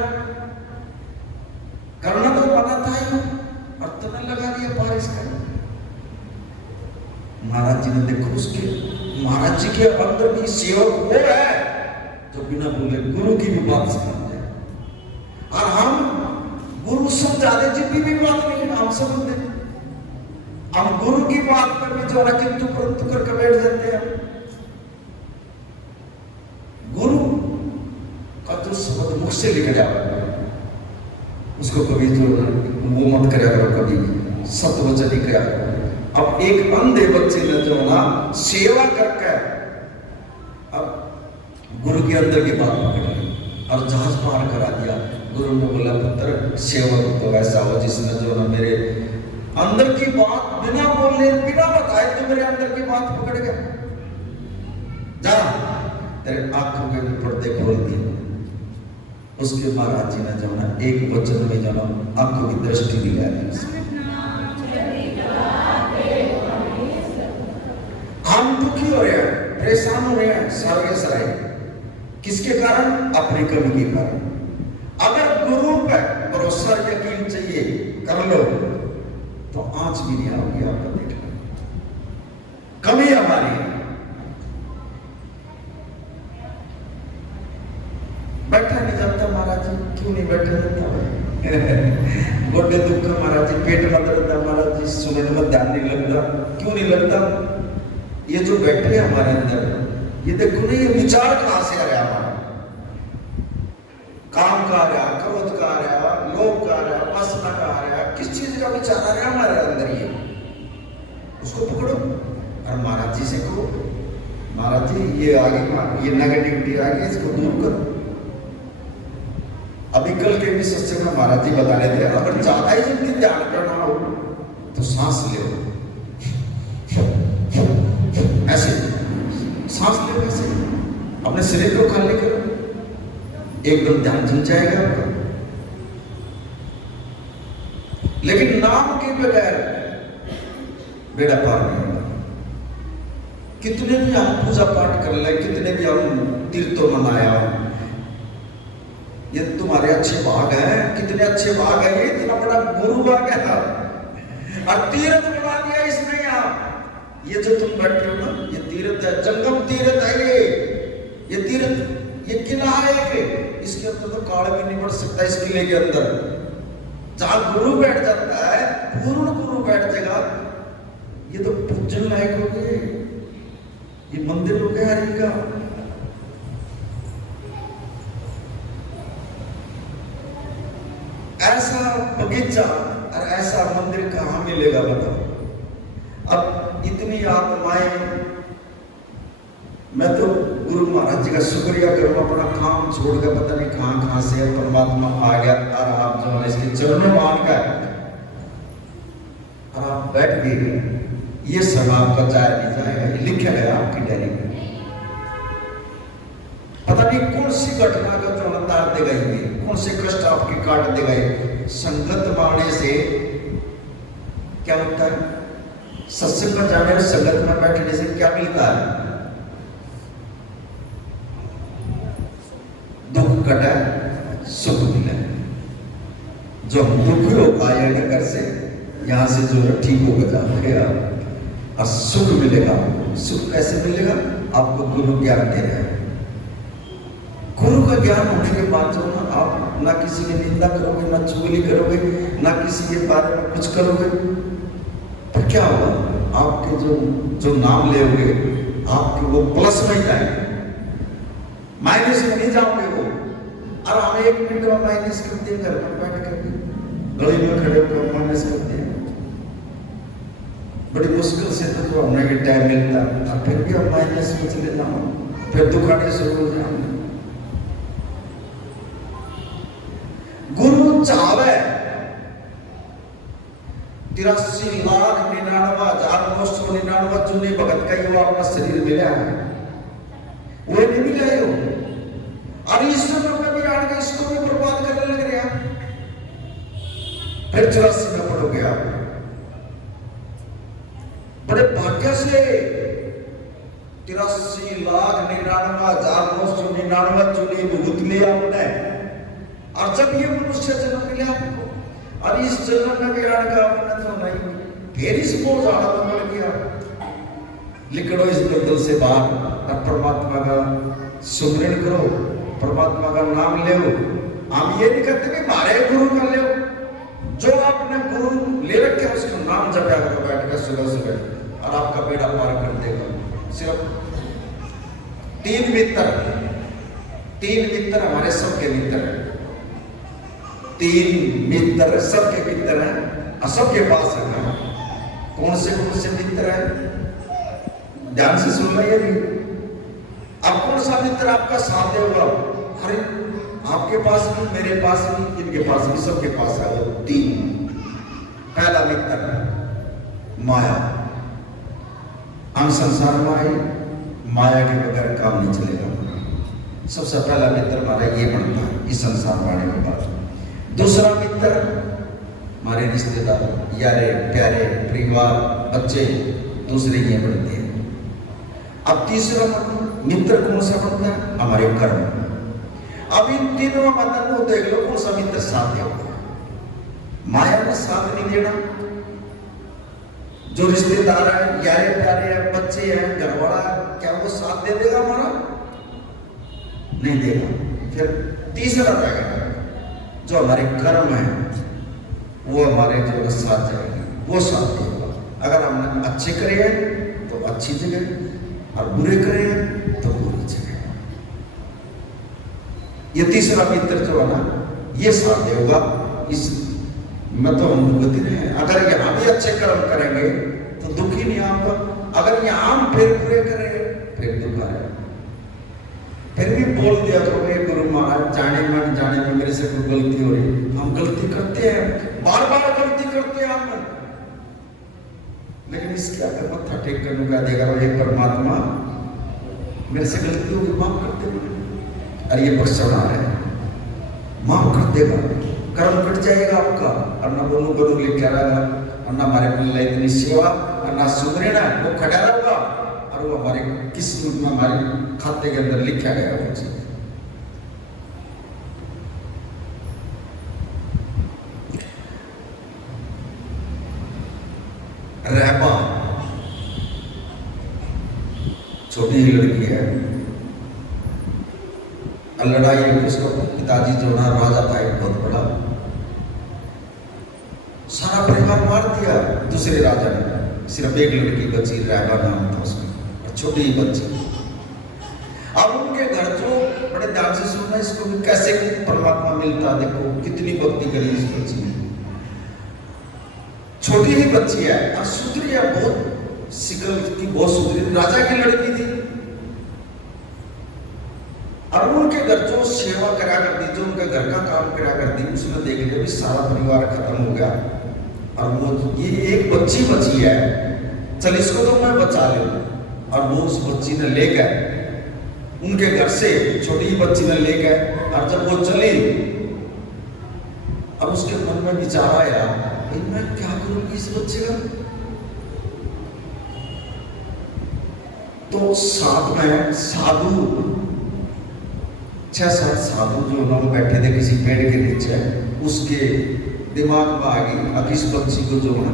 करना तो पता था ही और तुमने लगा दिया बारिश का। महाराज जी ने देखो उसके महाराज जी के अंदर भी सेवक वो है जो बिना बोले गुरु की भी बात समझ जाए, और हम गुरु समझा दे जितनी भी बात नहीं हम समझ दे, हम गुरु की बात पर भी जो है किंतु परंतु करके बैठ जाते हैं। गुरु का जो शब्द मुख से निकल जाता है उसको उसको कभी जो वो मत कराया करो, कभी सतवचन ही कराया करो। अब एक अंधे बच्चे ने जो ना सेवा करके अब गुरु के अंदर की बात पकड़ ली और जहाज पार करा दिया। गुरु ने बोला पुत्र सेवक तो ऐसा हो जिसने जो ना मेरे अंदर की बात बिना बोलने बिना बताए तो मेरे अंदर की बात पकड़ गया, जा तेरे आंखों के पर्दे खोल दिए। उसके महाराज जी ने जो ना एक वचन में जो ना आंखों की दृष्टि दिला दी। हम दुखी हो रहे हैं, परेशान हो रहे हैं, सारे सारे किसके कारण? अपनी कमी के कारण। अगर गुरु पर भरोसा यकीन चाहिए कर लो तो आंच भी नहीं आओगी आपका देखना। कमी हमारी बैठा नहीं जाता महाराज जी, क्यों नहीं बैठा जाता? गोडे दुख महाराज जी, पेट मत रहता महाराज जी, सुनने में ध्यान नहीं लगता, क्यों नहीं लगता? ये जो बैठे हैं हमारे अंदर, ये देखो ना, ये विचार कहां से आ रहा है? हमारा काम का आ रहा, क्रोध का आ रहा, लोभ का आ रहा, वासना का आ रहा, किस चीज का विचार आ रहा है हमारे अंदर? ये उसको पकड़ो और महाराज जी से कहो, महाराज जी ये आगे ये नेगेटिविटी आ गई, इसको दूर करो। अभी कल के भी सत्संग में महाराज जी बता रहे थे, अगर ज्यादा ही जल्दी ध्यान करना हो तो सांस ले, ऐसे सांस ले, ऐसे अपने शरीर को खाली करो, एकदम ध्यान जम जाएगा आपका। लेकिन नाम के बगैर बेड़ा पार नहीं होगा। कितने भी हम पूजा पाठ कर ले, कितने भी हम तीर्थों मनाया, ये तुम्हारे अच्छे भाग हैं, कितने अच्छे भाग हैं, ये इतना बड़ा गुरु आ गया था और तीर्थ बना दिया इसने। यहाँ ये जो तुम बैठे हो ना, ये तीर्थ है, जंगम तीर्थ है, ये तीर्थ, ये किला है कि इसके अंदर तो काल भी नहीं बढ़ सकता। इस किले के अंदर जहां गुरु बैठ जाता है, पूर्ण गुरु बैठ जाएगा, ये तो पूजन लायक हो गए, ये मंदिर हो गया हरि का। ऐसा बगीचा और ऐसा मंदिर कहां मिलेगा बताओ? अब इतनी आत्माएं, मैं तो गुरु महाराज जी का शुक्रिया करूं, अपना काम छोड़ कर पता नहीं कहां से परमात्मा आ गया और आप जो है इसके चरणों में आकर और आप बैठ गए। ये सब आपका जाया नहीं जाएगा, ये लिखा गया आपकी डायरी में। पता नहीं कौन सी घटना का जो तार देगा, ये कौन से कष्ट आपकी काट देगा। संगत मारने से क्या होता है? सत्संग में जाने और संगत में बैठने से क्या मिलता है? दुख कटा, सुख मिला। जो दुखी हो पाए घर से, यहां से जो ठीक होकर जाओगे आप और सुख मिलेगा। सुख कैसे मिलेगा? आपको गुरु ज्ञान दे रहा है। गुरु का ज्ञान होने के बाद जो ना आप ना किसी की निंदा करोगे, ना चुगली करोगे, ना किसी के बारे में कुछ करोगे, तो क्या होगा? आपके जो नाम ले होगे आपके वो प्लस में जाएंगे, माइनस में नहीं जाओगे। वो और हम 1 मिनट में माइनस करते हैं, घर में बैठ कर गली में खड़े होकर माइनस करते हैं। बड़ी मुश्किल से तो हमने ये टाइम मिलता है, फिर भी हम माइनस में चले जाओ, फिर दुखाने शुरू हो जाओ। गुरु चावे 83,99,999 चुने भगत का ये अपना शरीर मिला है, वो नहीं मिला है। और ईश्वर में भी आड़ के इसको भी बर्बाद करने लग रहे हैं। फिर 84 में पढ़ोगे आप, बड़े भाग्य से 83,99,999 चुने भुगत लिया आपने। और जब ये मनुष्य जन्म मिला आपको, और इस जन्म में भी आड़ का आपने तो नहीं, फिर इसको ज्यादा तो मिल गया। निकलो इस दलदल से बाहर और परमात्मा का सुमरण करो, परमात्मा का नाम ले। हम ये नहीं कहते कि हमारे गुरु का ले, जो आपने गुरु ले रखे उसका नाम जपा करो बैठ कर सुबह सुबह, और आपका बेड़ा पार कर देगा। सिर्फ 3 मित्र हमारे सबके मित्र हैं। 3 मित्र, सबके मित्र हैं और सबके पास है ना। कौन से मित्र है? ध्यान से सुन रहे हैं। अब कौन सा मित्र आपका साथ देगा? अरे आपके पास भी, मेरे पास भी, इनके पास भी, सबके पास है वो 3। पहला मित्र माया। हम संसार में आए, माया के बगैर काम नहीं चलेगा। सबसे पहला मित्र हमारा ये बनता है इस संसार में आने के बाद। दूसरा मित्र हमारे रिश्तेदार, यारे प्यारे, परिवार, बच्चे, दूसरे ये बनते हैं। अब तीसरा मित्र कौन सा बनता है? हमारे कर्म। अब इन तीनों बंधन को देख लो, कौन सा मित्र साथ देगा? माया में साथ नहीं देना। जो रिश्तेदार है, यारे प्यारे हैं, बच्चे हैं, घरवाला है, क्या वो साथ दे देगा हमारा? नहीं देगा। फिर तीसरा रहेगा जो हमारे कर्म है, वो हमारे जो साथ जाएगा, वो साथ देगा। अगर हमने अच्छे करे हैं तो अच्छी जगह, और बुरे करे हैं तो बुरी जगह। ये तीसरा मित्र जो है ना, ये साथ देगा। इस मैं तो हम भुगत रहे हैं। अगर यहाँ भी अच्छे कर्म करेंगे तो दुख ही नहीं आऊंगा। अगर यहाँ हम फिर बुरे करेंगे फिर दुख आएगा। फिर भी बोल दिया करो, गुरु महाराज जाने मन जाने में मेरे से कोई गलती हो रही। हम गलती करते हैं, बार बार गलती करते हैं हम, लेकिन इसके आगे मत्था टेक कर नुका देगा ये परमात्मा मेरे से गलती होगी, माफ कर देगा। अरे ये बख्शना है, माफ कर देगा। कर्म कट जाएगा आपका। और ना बोलू बोलू लिखा रहेगा, और ना हमारे मन इतनी सेवा, और ना सुधरेना, वो खड़ा रहेगा। और वो हमारे किस्मत में, हमारे खाते के अंदर लिखा गया वो चीज। रहबा छोटी ही लड़की है, लड़ाई हुई। उसका पिताजी जो ना राजा था एक बहुत बड़ा, सारा परिवार मार दिया दूसरे राजा ने। सिर्फ एक लड़की बची, रहबा नाम था उसका, छोटी ही बच्ची। अब उनके घर जो, बड़े ध्यान से सुनना इसको, कैसे परमात्मा मिलता। देखो कितनी भक्ति करी इस बच्ची ने। छोटी ही बच्ची है और सुधरी है, बहुत सिकल की, बहुत सुधरी, राजा की लड़की थी। और उनके घर जो सेवा करा करती, जो उनके घर का काम करा करती, उसने देख लिया भी सारा परिवार खत्म हो गया। और वो ये एक बच्ची बची है, चल इसको तो मैं बचा लूं। और वो उस बच्ची ने ले गए उनके घर से, छोटी ही बच्ची ने ले गए। और जब वो चली, अब उसके मन में विचार आया, मैं क्या करूंगी इस बच्चे का? तो साथ में साधु, 6-7 साधु जो लोग बैठे थे किसी पेड़ के नीचे, उसके दिमाग में आ गई, अब इस बच्ची को जो है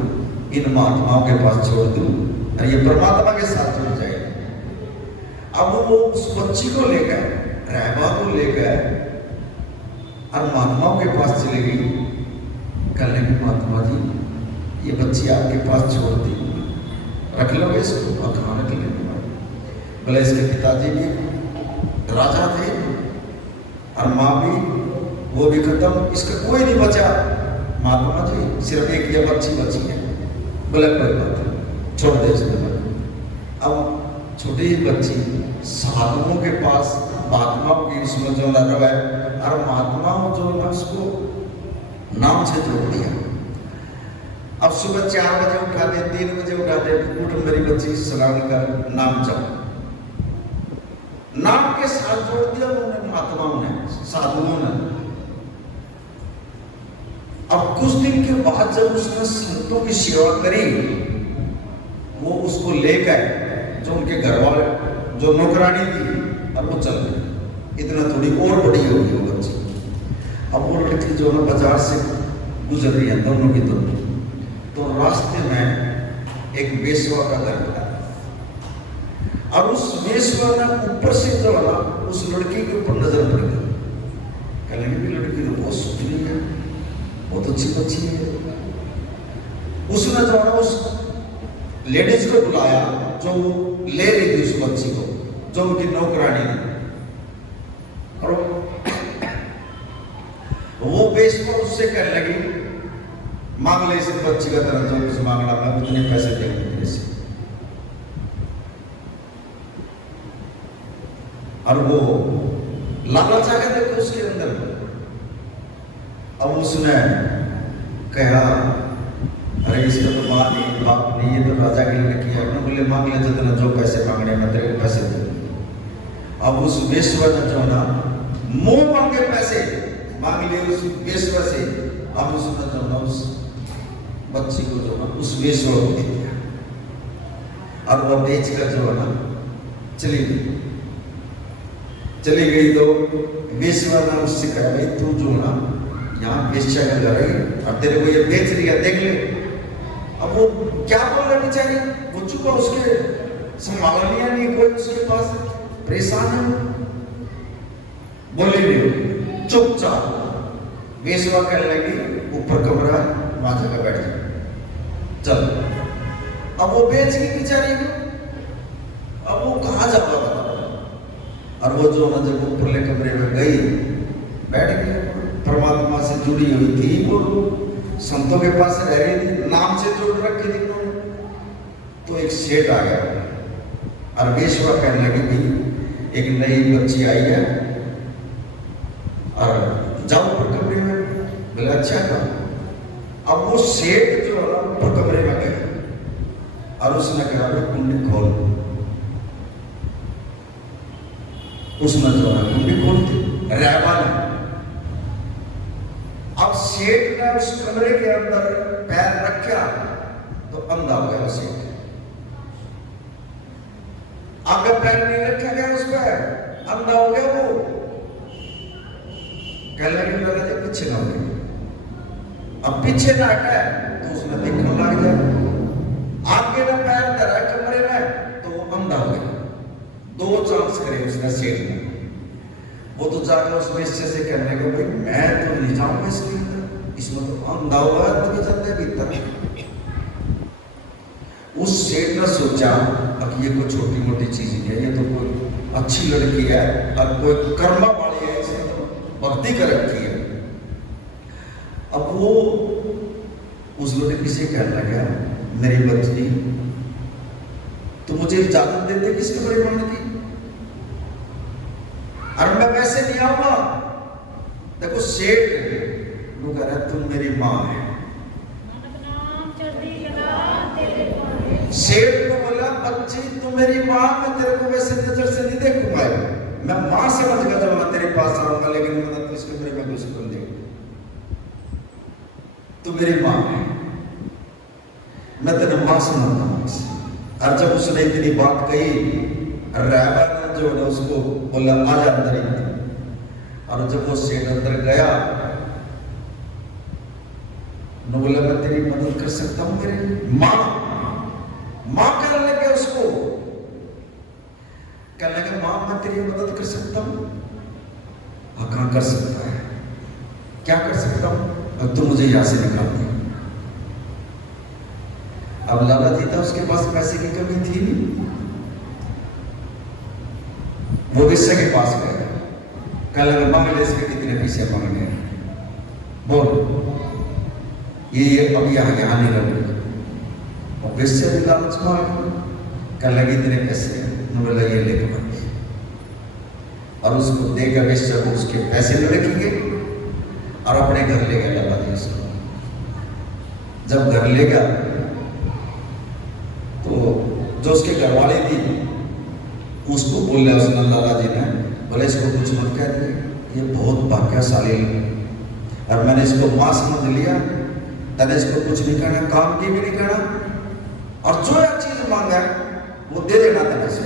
इन महात्माओं के पास छोड़ दूं और ये परमात्मा के साथ जुड़ जाएगा। अब वो उस बच्ची को लेकर, रहबा को लेकर और महात्माओं के पास चली गई। कहने की, महात्मा जी ये बच्ची आपके पास छोड़ दी, रख लो इसको। कहाँ रख लेंगे? बोले इसके पिताजी भी राजा थे और माँ भी, वो भी खत्म, इसका कोई नहीं बचा। महात्मा जी सिर्फ एक ये बच्ची बची है। बोले कोई बात नहीं, छोड़ दे इसको। अब छोटी ही बच्ची साधुओं के पास, महात्माओं की उसमें जो न रहा है, और महात्माओं जो न उसको नाम से जोड़ दिया। अब सुबह 4 बजे उठाते, 3 बजे उठाते, उठ मेरी बच्ची सलाम कर, नाम जप, नाम के साथ जोड़ दिया उन्होंने, महात्माओं ने, साधुओं ने। अब कुछ दिन के बाद जब उसने संतों की सेवा करी, वो उसको लेकर, जो उनके घर वाले, जो नौकरानी थी, और वो चल गई। इतना थोड़ी और बड़ी हो गई वो बच्ची। अब वो लड़की जो है बाजार से गुजर रही है, दोनों की दोनों, तो रास्ते में एक वेश्या का घर पड़ा, और उस वेश्या ने ऊपर से जो है उस लड़की के ऊपर नजर पड़ गई। कहने की लड़की तो बहुत सुंदरी है, बहुत अच्छी बच्ची है। उसने जो है उस लेडीज को बुलाया जो ले रही थी उस बच्ची को, जो उनकी नौकरानी थी। और वो बेशुमार उससे कहने लगी, मांग ले इस बच्ची का तरह जो कुछ मांगना, मैं कितने पैसे देंगे तेरे से। और वो लालच आ गया देखो उसके अंदर। अब उसने कहा, अरे इसका तो माँ नहीं बाप नहीं, ये तो राजा के लिए किया। अपने बोले मांग ले जितना जो पैसे मांगने, मैं तेरे को पैसे दे दूंगा। अब उस वेश्या ने जो ना मुंह मांगे पैसे मांग लिए उस वेश्या से। अब उसने जो ना उस बच्ची को जो ना उस वेश्या को दे दिया और वह बेच कर जो है ना चली गई। चली गई तो वेश्या ने उससे कहा, भाई तू जो ना यहाँ वेश्या का घर है और तेरे को ये बेच दिया, देख ले। अब वो क्या बोल रहा बेचारी, वो चुप है, उसके संभाल लिया नहीं कोई उसके पास, परेशान है, बोली नहीं, चुपचाप। वेश्या कहने लगी ऊपर कमरा वहां जगह बैठ जा, चल। अब वो बेच गई बेचारी को, अब वो कहाँ जाता बता। और वो जो ना जब ऊपरले कमरे में गई, बैठ गई, परमात्मा से जुड़ी हुई थी, वो संतों के पास रह रही थी, नाम से जोड़ रखी थी उन्होंने। तो एक सेठ आ गया और वेश्या कहने लगी, भाई एक नई बच्ची आई है और जाओ ऊपर कमरे में। बोले अच्छा था। अब वो सेठ जो है ऊपर कमरे में गया और उसने कहा, कुंडी खोल। उसने जो है कुंडी खोल दी, रहबा ने। अब सेठ ने उस कमरे के अंदर पैर रखा तो अंधा हो गया सेठ। आगे पैर नहीं रखा गया उस पर, अंधा हो गया वो। कहने लगे लगा जब पीछे ना हो गया। अब पीछे ना हटा तो उसने देखने लग गया। आगे ना पैर धरा कमरे में तो वो अंधा हो गया। दो चांस करे उसने सेठ ने। वो तो जाकर उस वेश्या से कहने लगे, भाई मैं तो नहीं जाऊंगा इसके अंदर, इसमें तो अंधा हुआ है, तो चलते भीतर। उस सेठ ने सोचा, अब ये कोई छोटी मोटी चीज नहीं है, ये तो कोई अच्छी लड़की है और कोई कर्मा वाली है, इसने तो भक्ति कर रखी है। अब वो उस लड़की से कहने लगा, मेरी बच्ची तो मुझे इजाजत देते किस कमरे में की, और मैं वैसे नहीं आऊंगा। देखो सेठ वो कह रहा है तुम मेरी माँ है। सेठ को बोला, बच्ची तू मेरी माँ, मैं तेरे को वैसे नजर से नहीं देखूंगा, मैं माँ समझ कर जब मैं तेरे पास आऊंगा, लेकिन मैं तो इस कमरे में घुस कर देखूंगा। तू मेरी माँ है, मैं तेरे माँ समझता हूँ। और जब उसने इतनी बात कही, रहबा ने जो है उसको बोला आ जा अंदर ही। और जब वो सेठ अंदर गया न बोला, मैं तेरी मदद कर सकता हूँ, मेरी माँ माँ करने लगे उसको। कहने लगे माँ मैं तेरी मदद कर सकता हूँ। हाँ कहाँ कर सकता है, क्या कर सकता हूँ, अब तू मुझे यहाँ से निकाल दे। अब लाला जी था, उसके पास पैसे की कमी थी नहीं। वो वेश्या के पास गया, कहने लगा मांग ले इसके कितने पैसे मांगने, बोल ये अब यहाँ नहीं रहूंगा। और वेश्या भी लालच मांग, कहने लगी इतने पैसे हैं, बोला ये लेके भाग। और उसको देकर वेश्या को उसके पैसे लड़केंगे और अपने घर ले गया लाला जी उसको। जब घर ले गया तो जो उसके घर वाले थी उसको बोल रहा उसने, लाला जी ने बोले इसको कुछ मत कह दिए, ये बहुत भाग्यशाली है और मैंने इसको मां समझ लिया, तने इसको कुछ नहीं कहना, काम की भी नहीं कहना, और जो एक चीज मांगा वो दे देना तेरे से।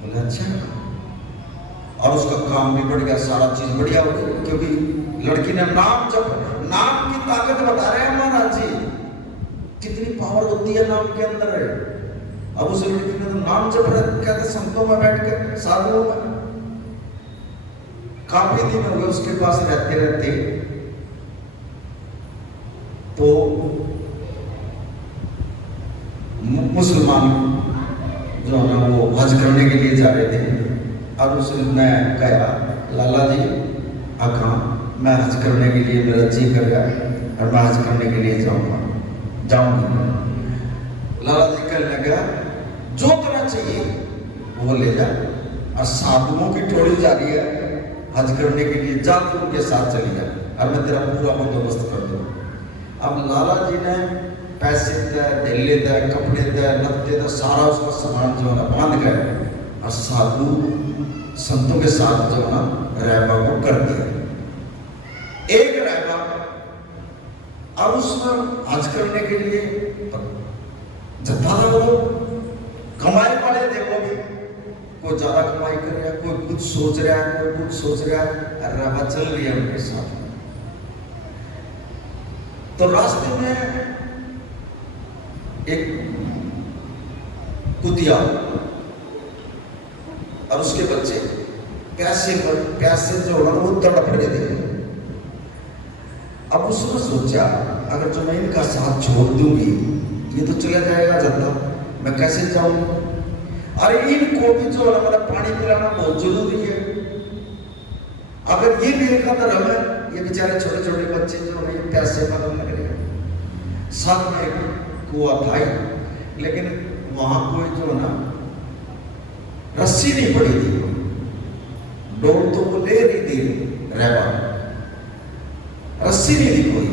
बोले अच्छा। और उसका काम भी बढ़ गया, सारा चीज बढ़िया हो गई, क्योंकि लड़की ने नाम नाम की ताकत बता रहे हैं महाराज जी, कितनी पावर होती है नाम के अंदर है। अब उस लड़की ने तो नाम जप रखा था संतों में बैठ कर, साधुओं में। काफी दिन हो गए उसके पास रहते रहते, तो मुसलमान जो है ना वो हज करने के लिए जा रहे थे और उसने कहा लाला जी आखा मैं हज करने के लिए मेरा जी कर रहा है और मैं हज करने के लिए जाऊंगी। लाला जी कहने लगा जो तुम्हें चाहिए वो ले जा, और साधुओं की टोली जा रही है हज करने के लिए, जा तू उनके साथ चली जा और मैं तेरा पूरा बंदोबस्त कर दूँ। अब लाला जी ने पैसे दे, ढेले दे, कपड़े दे, लत्ते दे, सारा उसका सामान जो है ना बांध गए और साधु संतों के साथ जो है ना रहबा को कर दिया। एक रहबा अब उसमें हज करने के लिए जत्था था, वो कमाई वाले देखो भी, कोई ज्यादा कमाई कर रहा है, कोई कुछ सोच रहा है, कोई कुछ सोच रहा है, रहबा चल रही है उनके साथ। तो रास्ते में एक कुतिया और उसके बच्चे प्यासे जो होगा वो तड़प रहे थे। अब उसने सोचा अगर जो मैं इनका साथ छोड़ दूंगी ये तो चला जाएगा जत्था, मैं कैसे जाऊं? अरे इनको भी जो है पानी पिलाना बहुत जरूरी है। अगर ये भी एक धर्म है, ये बेचारे छोटे छोटे बच्चे जो है प्यासे मरने लग रहे हैं। साथ में एक कुआ था ही, लेकिन वहां कोई जो ना रस्सी नहीं पड़ी थी, डोल तो वो ले रही थी रहबा, रस्सी नहीं थी कोई।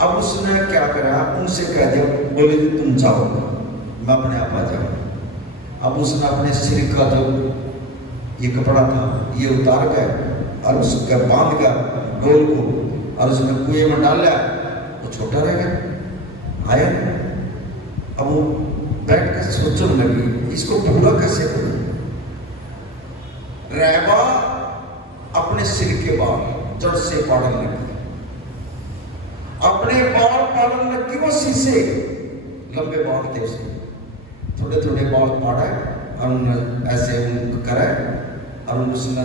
अब उसने क्या करा, उनसे कह दिया, बोले कि तुम जाओ मैं अपने आप आ जाऊं। अब उसने अपने सिर का जो ये कपड़ा था ये उतार कर और उसका बांध कर डोल को और उसने कुएं में डाल लिया, वो छोटा रह गया आया। अब वो बैठ कर सोचने लगी इसको पूरा कैसे करूं। रहबा अपने सिर के बाल जड़ से पाड़ने लगी, अपने बाल पाड़ने लगी। वो शीशे लंबे बाल थे उसके, थोड़े थोड़े बाल पाड़ा और ऐसे करे और उसने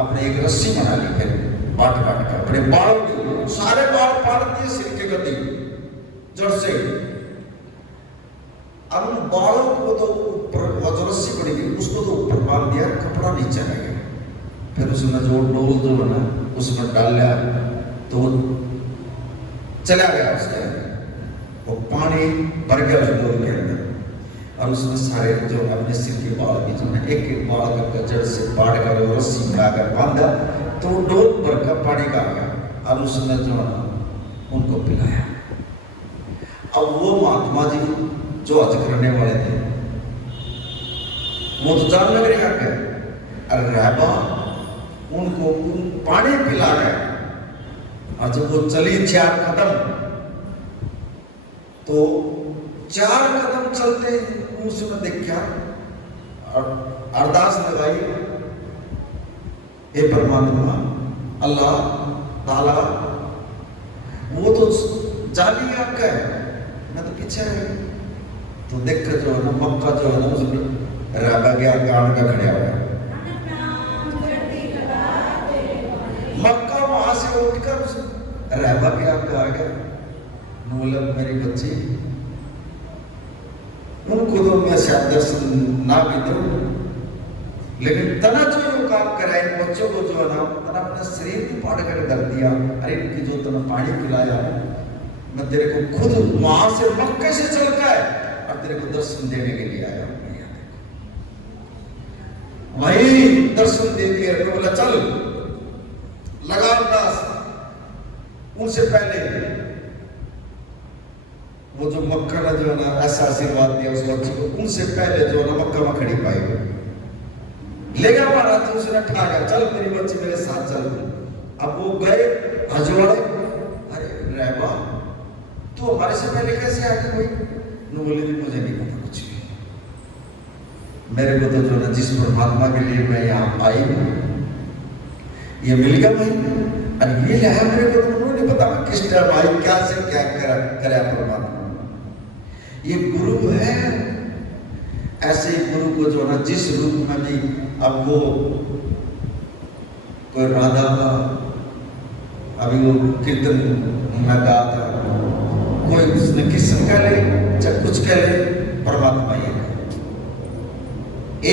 अपने एक रस्सी बना ली, फिर बांट बांट कर अपने बाल सारे बाल पाड़ दिए सिर के गति जड़ से। अब उन बालों को तो ऊपर जो रस्सी पड़ी थी उसको तो ऊपर बांध दिया, कपड़ा नीचे रह गया। फिर उसने जो डोल जो बना उसमें डाल लिया तो चला गया उसके, वो पानी भर गया उस डोल के अंदर। और उसने सारे जो अपने सिर के बाल भी जो है एक एक बाल का जड़ से पाड़ कर रस्सी बनाकर बांधा तो डोल भर का पानी का आ गया और उसने जो है उनको पिलाया। अब वो महात्मा जी जो हज करने वाले थे वो तो जान लग रहे हैं, अरे रहबा उनको पानी पिला गया। और जब वो चली 4 कदम तो 4 कदम चलते उसने देखा और अरदास लगाई, हे परमात्मा अल्लाह ताला, वो तो जाली आपका है, मैं तो पीछे रही। तो देख कर जो है ना मक्का जो है ना उसमें रहबा गया गान का खड़ा हुआ, मक्का वहां से उठकर रहबा गया आ गया। बोला मेरी बच्ची उनको तो मैं शायद दर्शन ना भी दूं, लेकिन तना जो ये काम कराए बच्चों को जो है ना तना अपना शरीर भी फाड़ कर कर दिया। अरे इनकी जो तना पानी पिलाया मैं तेरे को खुद वहां से मक्के से चल कर और तेरे को दर्शन देने के लिए आया। वही दर्शन दे दिए, बोला चल लगा अरदास। उनसे पहले वो जो मक्का ने जो है ना ऐसा आशीर्वाद दिया उस बच्चे को, उनसे पहले जो है ना मक्का में खड़ी पाई ले गया महाराज। तो उसने ठाका चल मेरी बच्ची मेरे साथ चल। अब वो गए हज वाले, अरे रहबा तू हमारे से पहले कैसे आ गई? न बोले मुझे नहीं पता कुछ भी, मेरे को तो जो ना जिस परमात्मा के लिए मैं यहाँ आई हूँ ये मिल गया भाई। अरे ये है मेरे को तो नहीं पता मैं किस टाइम आई, क्या से क्या करा परमात्मा। ये गुरु है, ऐसे गुरु को जो ना जिस रूप में भी अब वो कोई राधा का अभी वो कीर्तन में गा था, कोई उसने कृष्ण कह ले चाहे कुछ कह ले, परमात्मा ये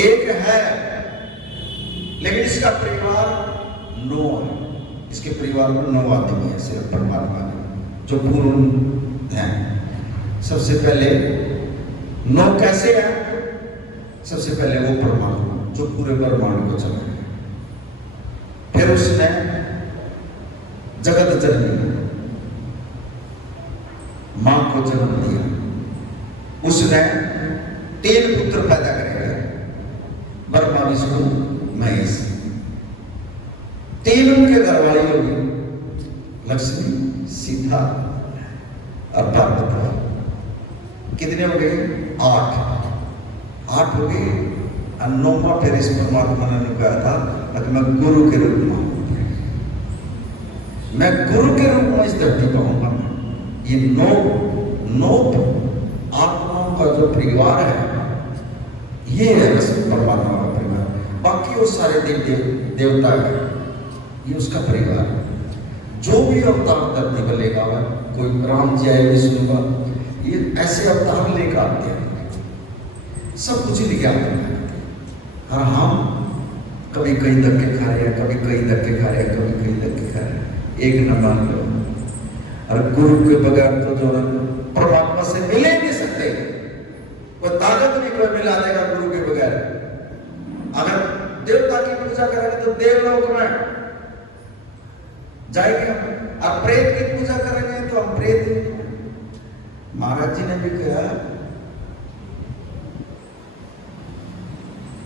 एक है, लेकिन इसका परिवार 9 है। इसके परिवार में 9 आदमी है सिर्फ परमात्मा ने जो पूर्ण हैं। सबसे पहले 9 कैसे हैं? सबसे पहले वो परमात्मा जो पूरे ब्रह्मांड को चला है। फिर उसने जगत जननी मां को जन्म दिया। उसने 3 पुत्र पैदा करे, ब्रह्मा विष्णु महेश। 3 उनके घर वाली होगी, लक्ष्मी सीता और पार्वती। कितने हो गए? 8 हो गए। और 9वां फिर इस परमात्मा ने कहा था कि मैं गुरु के रूप में हूं, मैं गुरु के रूप में इस धरती पर हूंगा। ये 9 आत्माओं का जो परिवार है, ये है परमात्मा का परिवार। बाकी वो सारे देवता है, ये उसका परिवार। जो भी अवतार धरती पर लेकर आवा, कोई राम जी आए विष्णु का, ये ऐसे अवतार लेकर आते हैं, सब कुछ ही लेके आते हैं। और हम कभी कहीं धक्के खा रहे हैं, कभी कहीं धक्के खा रहे हैं, कभी कहीं धक्के खा रहे हैं। एक न मान लो, और गुरु के बगैर तो जो परमात्मा से मिल ही नहीं सकते। कोई ताकत नहीं कोई मिला देगा गुरु के बगैर। अगर देवता की पूजा करेंगे तो देवलोक में जाएंगे, और प्रेत की पूजा करेंगे तो हम प्रेत। महाराज जी ने भी कहा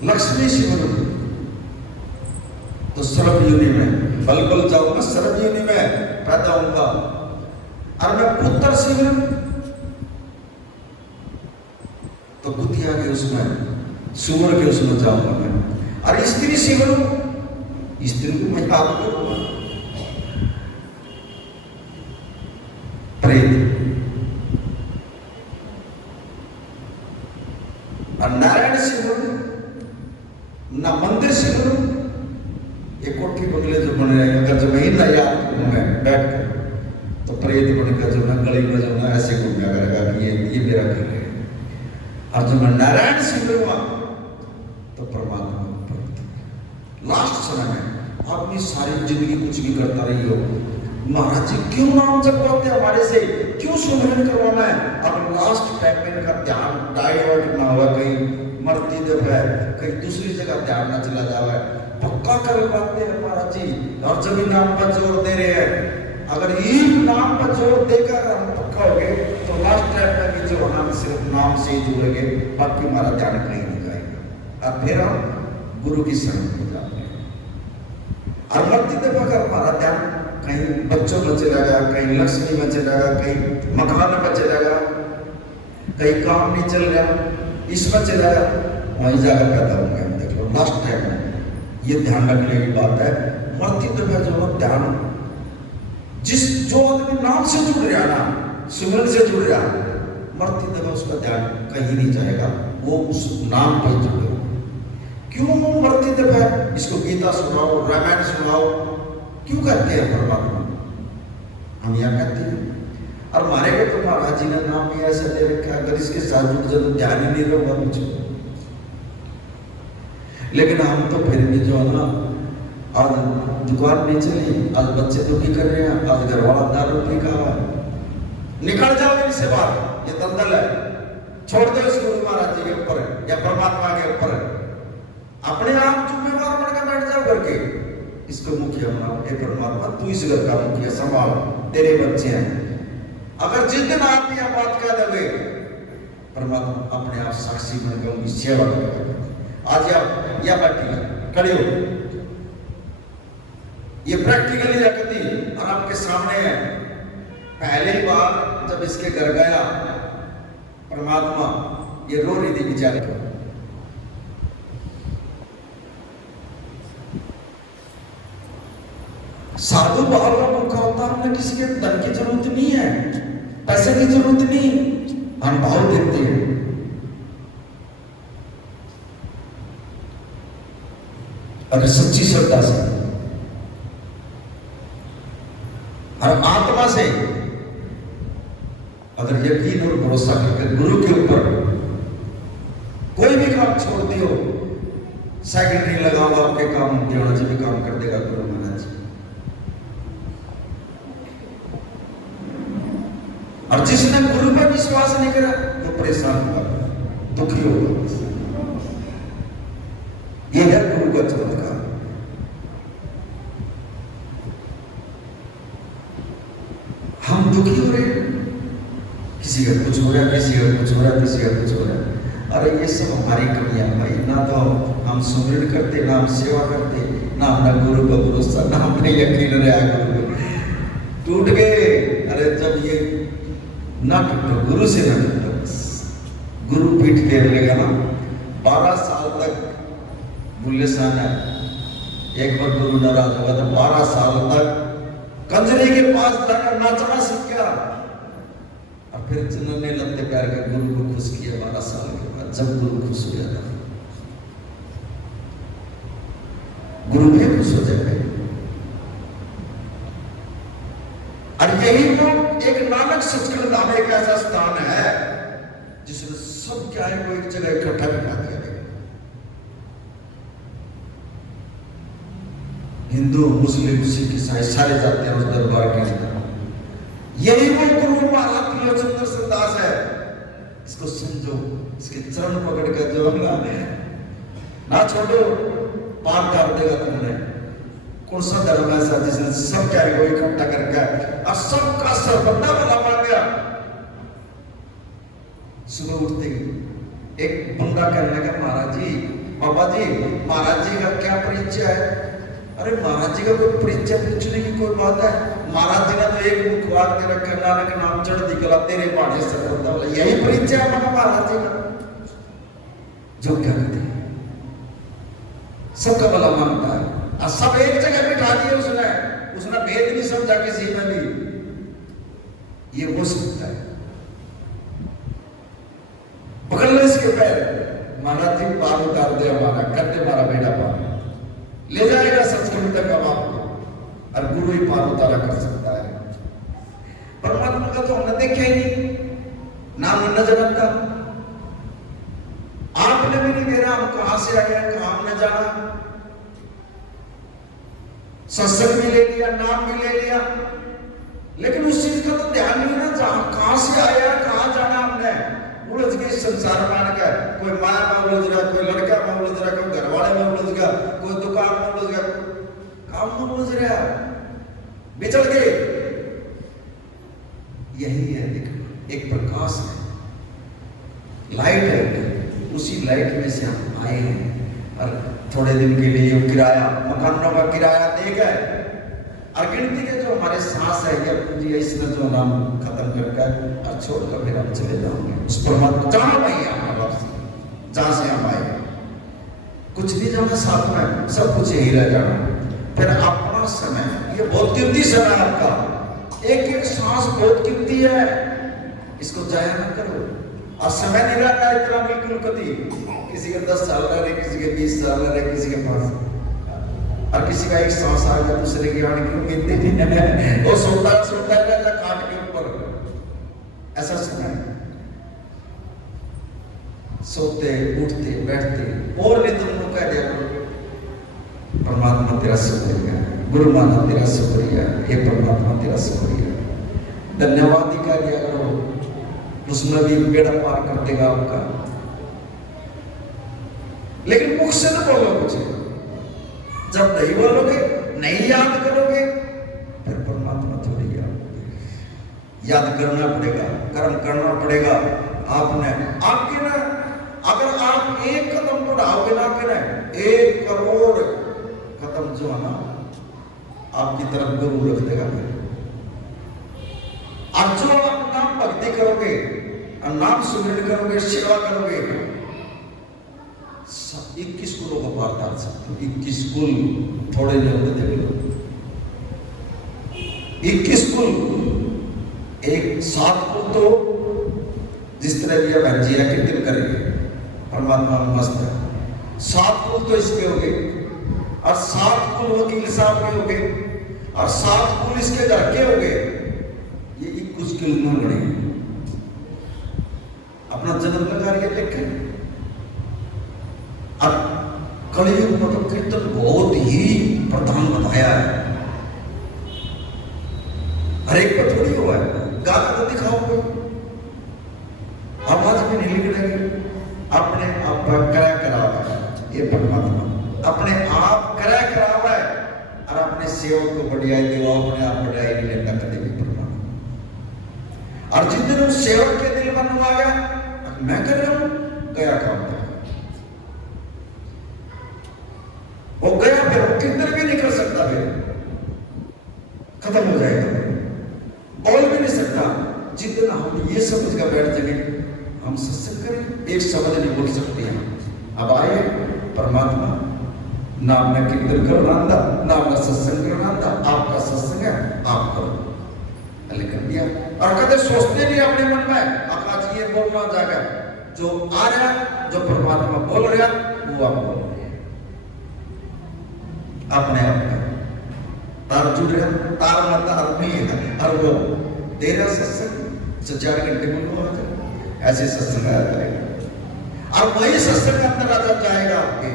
लक्ष्मी शिव तो सर्व योनि में बल जाऊंगा, सर्व योनि में पैदा होऊंगा। और मैं पुत्र शिव तो कुतिया के उसमें, सुअर के उसमें जाऊंगा मैं। और स्त्री शिव स्त्री को मैं पाप करूंगा, प्रेत। और नारायण शिव ना मंदिर शिव, एक कोठी बंगले जो बन रहे हैं, अगर जो महीन ना याद करूं मैं बैठ कर, तो प्रेत बनकर जो ना गली में जो ना ऐसे घूमया करेगा कि ये मेरा घर है। और जो मैं नारायण शिव हुआ तो परमात्मा लास्ट समय में अपनी सारी जिंदगी कुछ भी करता रही हो। महाराज जी क्यों नाम जपवाते हमारे से, क्यों सुमरन करवाना है? अब लास्ट टाइम में इनका ध्यान डाइवर्ट ना हुआ, कहीं मरती दब है, कहीं दूसरी जगह ध्यान ना चला जाए, पक्का कर पाते हैं महाराज जी। और जब नाम पर जोर दे रहे हैं, अगर ये नाम पर जोर देकर हम पक्का हो गए तो लास्ट टाइम में भी जो हम सिर्फ नाम से ही जुड़ेंगे, बाकी हमारा ध्यान कहीं नहीं जाएगा। और फिर हम गुरु की शरण में जाते हैं। और मरती दब अगर हमारा ध्यान कहीं बच्चों में चलेगा, कहीं लक्ष्मी में चलेगा, कहीं मकान में चलेगा, कहीं काम नहीं चल रहा, इसमें चलेगा, वहीं जाकर पैदा होंगे हम। देख लो लास्ट टाइम में ये ध्यान रखने की बात है। मरती दफा जो ध्यान, जो आदमी नाम से जुड़ रहा ना, सिमरन से जुड़ रहा, मरती दफा उसका ध्यान कहीं नहीं जाएगा, वो उस नाम पर जुड़ेगा। क्यों मरती दफा इसको गीता सुनाओ, रामायण सुनाओ, क्यों कहते हैं परमात्मा? हम यहाँ कहते हैं। और हमारे को तो महाराज जी ने नाम भी ऐसा दे रखा, अगर इसके साथ जुड़ जाए तो ध्यान ही नहीं रहेगा कुछ। लेकिन हम तो फिर भी जो है ना, आज दुकान नहीं चली, आज बच्चे दुखी कर रहे हैं, आज घर वाला दारू पी का हुआ, निकल जाओ इनसे बाहर, ये दलदल है, छोड़ दो इस गुरु महाराज जी के ऊपर या परमात्मा के ऊपर। अपने आप जिम्मेवार बनकर बैठ जाओ करके, इसको मुखिया बनाओ। हे परमात्मा तू इस घर का मुखिया संभाल, तेरे बच्चे हैं। अगर जिस दिन आप यह बात कह दोगे, परमात्मा अपने आप साक्षी बनकर उनकी सेवा करेगा। आज आप या बैठी खड़े हो, ये प्रैक्टिकली जाती और आपके सामने है। पहली बार जब इसके घर गया परमात्मा, ये रो रही थी बेचारी को। साधु भाव का मुख होता, हमने किसी के धन की जरूरत नहीं है, पैसे की जरूरत नहीं, हम भाव देते हैं। अगर सच्ची श्रद्धा से और आत्मा से अगर यकीन और भरोसा करके गुरु के ऊपर कोई भी काम छोड़ दियो, सेकंड नहीं लगाओ, आपके काम होना चाहिए, काम कर देगा गुरु महाराज। और जिसने गुरु पे विश्वास नहीं करा वो परेशान होगा, दुखी होगा। ये है गुरु का चमत्कार। हम दुखी हो रहे हैं, किसी का कुछ हो रहा है, किसी का कुछ हो रहा है, किसी का कुछ हो रहा है। अरे ये सब हमारी कमियां भाई, ना तो हम सुमिरन करते, ना हम सेवा करते, ना अपना गुरु का भरोसा, ना हमने यकीन रहा गुरु पे। टूट गए। अरे जब ये ना टूटो, गुरु से ना टूटो, गुरु पीठ फेर लेगा ना। 12 साल तक बुल्ले सान है, एक बार गुरु नाराज होगा तो 12 साल तक कंजरी के पास जाकर नाचना सीख गया, और फिर जिन्होंने लत्ते प्यार के गुरु को खुश किया 12 साल के बाद। जब गुरु खुश हो जाता, गुरु भी खुश हो जाएगा। और यही वो एक नानक सचखंड धाम एक ऐसा स्थान है जिसने सब क्या है वो एक जगह इकट्ठा बिठा दिया गया। हिंदू, मुस्लिम, सिख, ईसाई सारे जाते हैं उस दरबार के अंदर। यही वो गुरु महाराज त्रिलोचन दर्शन दास है। इसको समझो, इसके चरण पकड़ कर जो ना छोड़ो, पार कर देगा तुमने। कौन सा धर्म ऐसा जिसने सब क्या है वो इकट्ठा करके और सबका सर्वदा भला मान गया। सुबह उठते ही एक बंदा कहने लगा, महाराज जी, बाबा जी, महाराज जी का क्या परिचय है? अरे महाराज जी का कोई परिचय पूछने की कोई बात है? महाराज जी ने तो एक मुखवार दे रखा, नानक नाम चढ़ निकला तेरे बाणे से बोलता, यही परिचय है महाराज जी का। जो क्या कहते हैं, सबका भला मानता है और सब एक जगह बिठा दिए उसने भेद नहीं समझा किसी में भी। ये हो सकता है, पकड़ लो इसके पैर, महाराज जी पार उतार दे हमारा, कर दे हमारा बेटा पार, ले जाएगा सचखंड तक अब आपको। और गुरु ही पार उतारा कर सकता है। परमात्मा का तो हमने देखा ही नहीं, नाम नजर आता। आपने भी नहीं देखा हम कहां से आए हैं, कहां हमने जाना। सत्संग भी ले लिया, नाम भी ले लिया, लेकिन उस चीज का तो ध्यान नहीं ना, जहां कहां से आया, कहां जाना हमने। उलझ गए संसार मान कर, कोई माया में उलझ रहा, कोई लड़का में उलझ रहा, कोई घरवाले में उलझ गया, कोई दुकान में उलझ गया, काम में उलझ रहा, बिछड़ गए। यही है, एक प्रकाश है, लाइट है, उसी लाइट में से हम आए हैं। और थोड़े दिन के लिए किराया, मकानों का किराया देकर और गिनती के जो हमारे सांस है या पूंजी है, इसने जो नाम खत्म करके और छोड़कर फिर हम चले जाओगे उस परमात्मा जहां भाई हमारे वापसी, जहां से हम आए। कुछ नहीं जाना साथ में, सब कुछ यही रह जाना। फिर अपना समय, ये बहुत कीमती समय है आपका, एक एक सांस बहुत कीमती है, इसको जाया ना करो। और समय नहीं रहता इतना बिल्कुल कभी, किसी के 10 साल रह रहे, किसी के 20 साल रह रहे, किसी के 5, और किसी का एक सांस आ गया दूसरे की आने की उम्मीद नहीं है, वो सोता रहता काट के ऊपर। ऐसा समय, सोते उठते बैठते और नहीं तुमको कह दिया परमात्मा तेरा शुक्रिया, गुरु माना तेरा शुक्रिया, हे परमात्मा तेरा शुक्रिया, धन्यवाद ही कह दिया करो, उसमें भी बेड़ा पार कर देगा आपका। लेकिन मुख से न बोलो कुछ, जब नहीं बोलोगे, नहीं याद करोगे, फिर परमात्मा थोड़ी याद करना पड़ेगा, कर्म करना पड़ेगा। आपने आपके ना, अगर आप एक कदम बढ़ाओगे ना, फिर 1 करोड़ कदम जो है ना आपकी तरफ गुरु रख देगा। और जो आप नाम भक्ति करोगे, नाम सुमिरन करोगे, सेवा करोगे, 21 कुलों को पार कर सकते हो। 21 कुल थोड़े नहीं होते, देख लो 21 कुल, एक 7 कुल तो जिस तरह दिया भंजिया कीर्तन करेंगे, परमात्मा मस्त है। 7 कुल तो इसके हो गए, और 7 कुल वकील साहब के हो गए, और 7 कुल इसके घर के हो गए। ये 21 कुल न गणे, अपना जन्म लगा के लिखे। अब कलयुग में तो कीर्तन बहुत ही प्रधान बताया है, हर एक पर थोड़ी हुआ है। गाता तो दिखाओ कोई, अपने आप क्रय करावा है। ये परमात्मा अपने आप क्रय करावा है और अपने सेवक को बढ़ियाई दे, वो अपने आप बढ़ियाई नहीं लेता कभी भी परमात्मा। और जिस दिन उस सेवक के दिल में आ गया मैं कर रहा हूं, गया काम था, वो गया, फिर वो कीर्तन भी नहीं कर सकता, फिर खत्म हो जाएगा, बोल भी नहीं सकता। जितना हम ये समझ कर बैठ जाए हम सत्संग करें, एक शब्द नहीं बोल सकते हैं। अब आए परमात्मा, ना मैं कीर्तन करना आता, ना मैं सत्संग करना आता, आपका सत्संग है, आप करो, अल्लाह कर दिया। और कदे सोचते नहीं अपने मन में आकाश ये बोलना जाएगा, जो आ रहा जो परमात्मा बोल रहा वो आप बोल रहे हैं अपने आप में। तार जुड़ रहा, तार मत आदमी है, और वो दे रहा सत्संग 4 घंटे में हो जाए, ऐसे सत्संग आया करेगा। और वही सत्संग अंदर आ जाएगा आपके,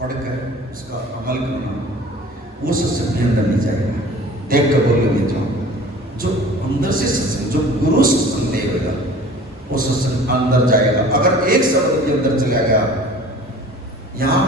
पढ़कर उसका अमल करना, वो सत्संग भी अंदर नहीं जाएगा। देख कर बोलोगे जो अंदर से सत्संग, जो गुरु सत्संग देगा वो सत्संग अंदर जाएगा। अगर एक शब्द के अंदर चला गया, यहाँ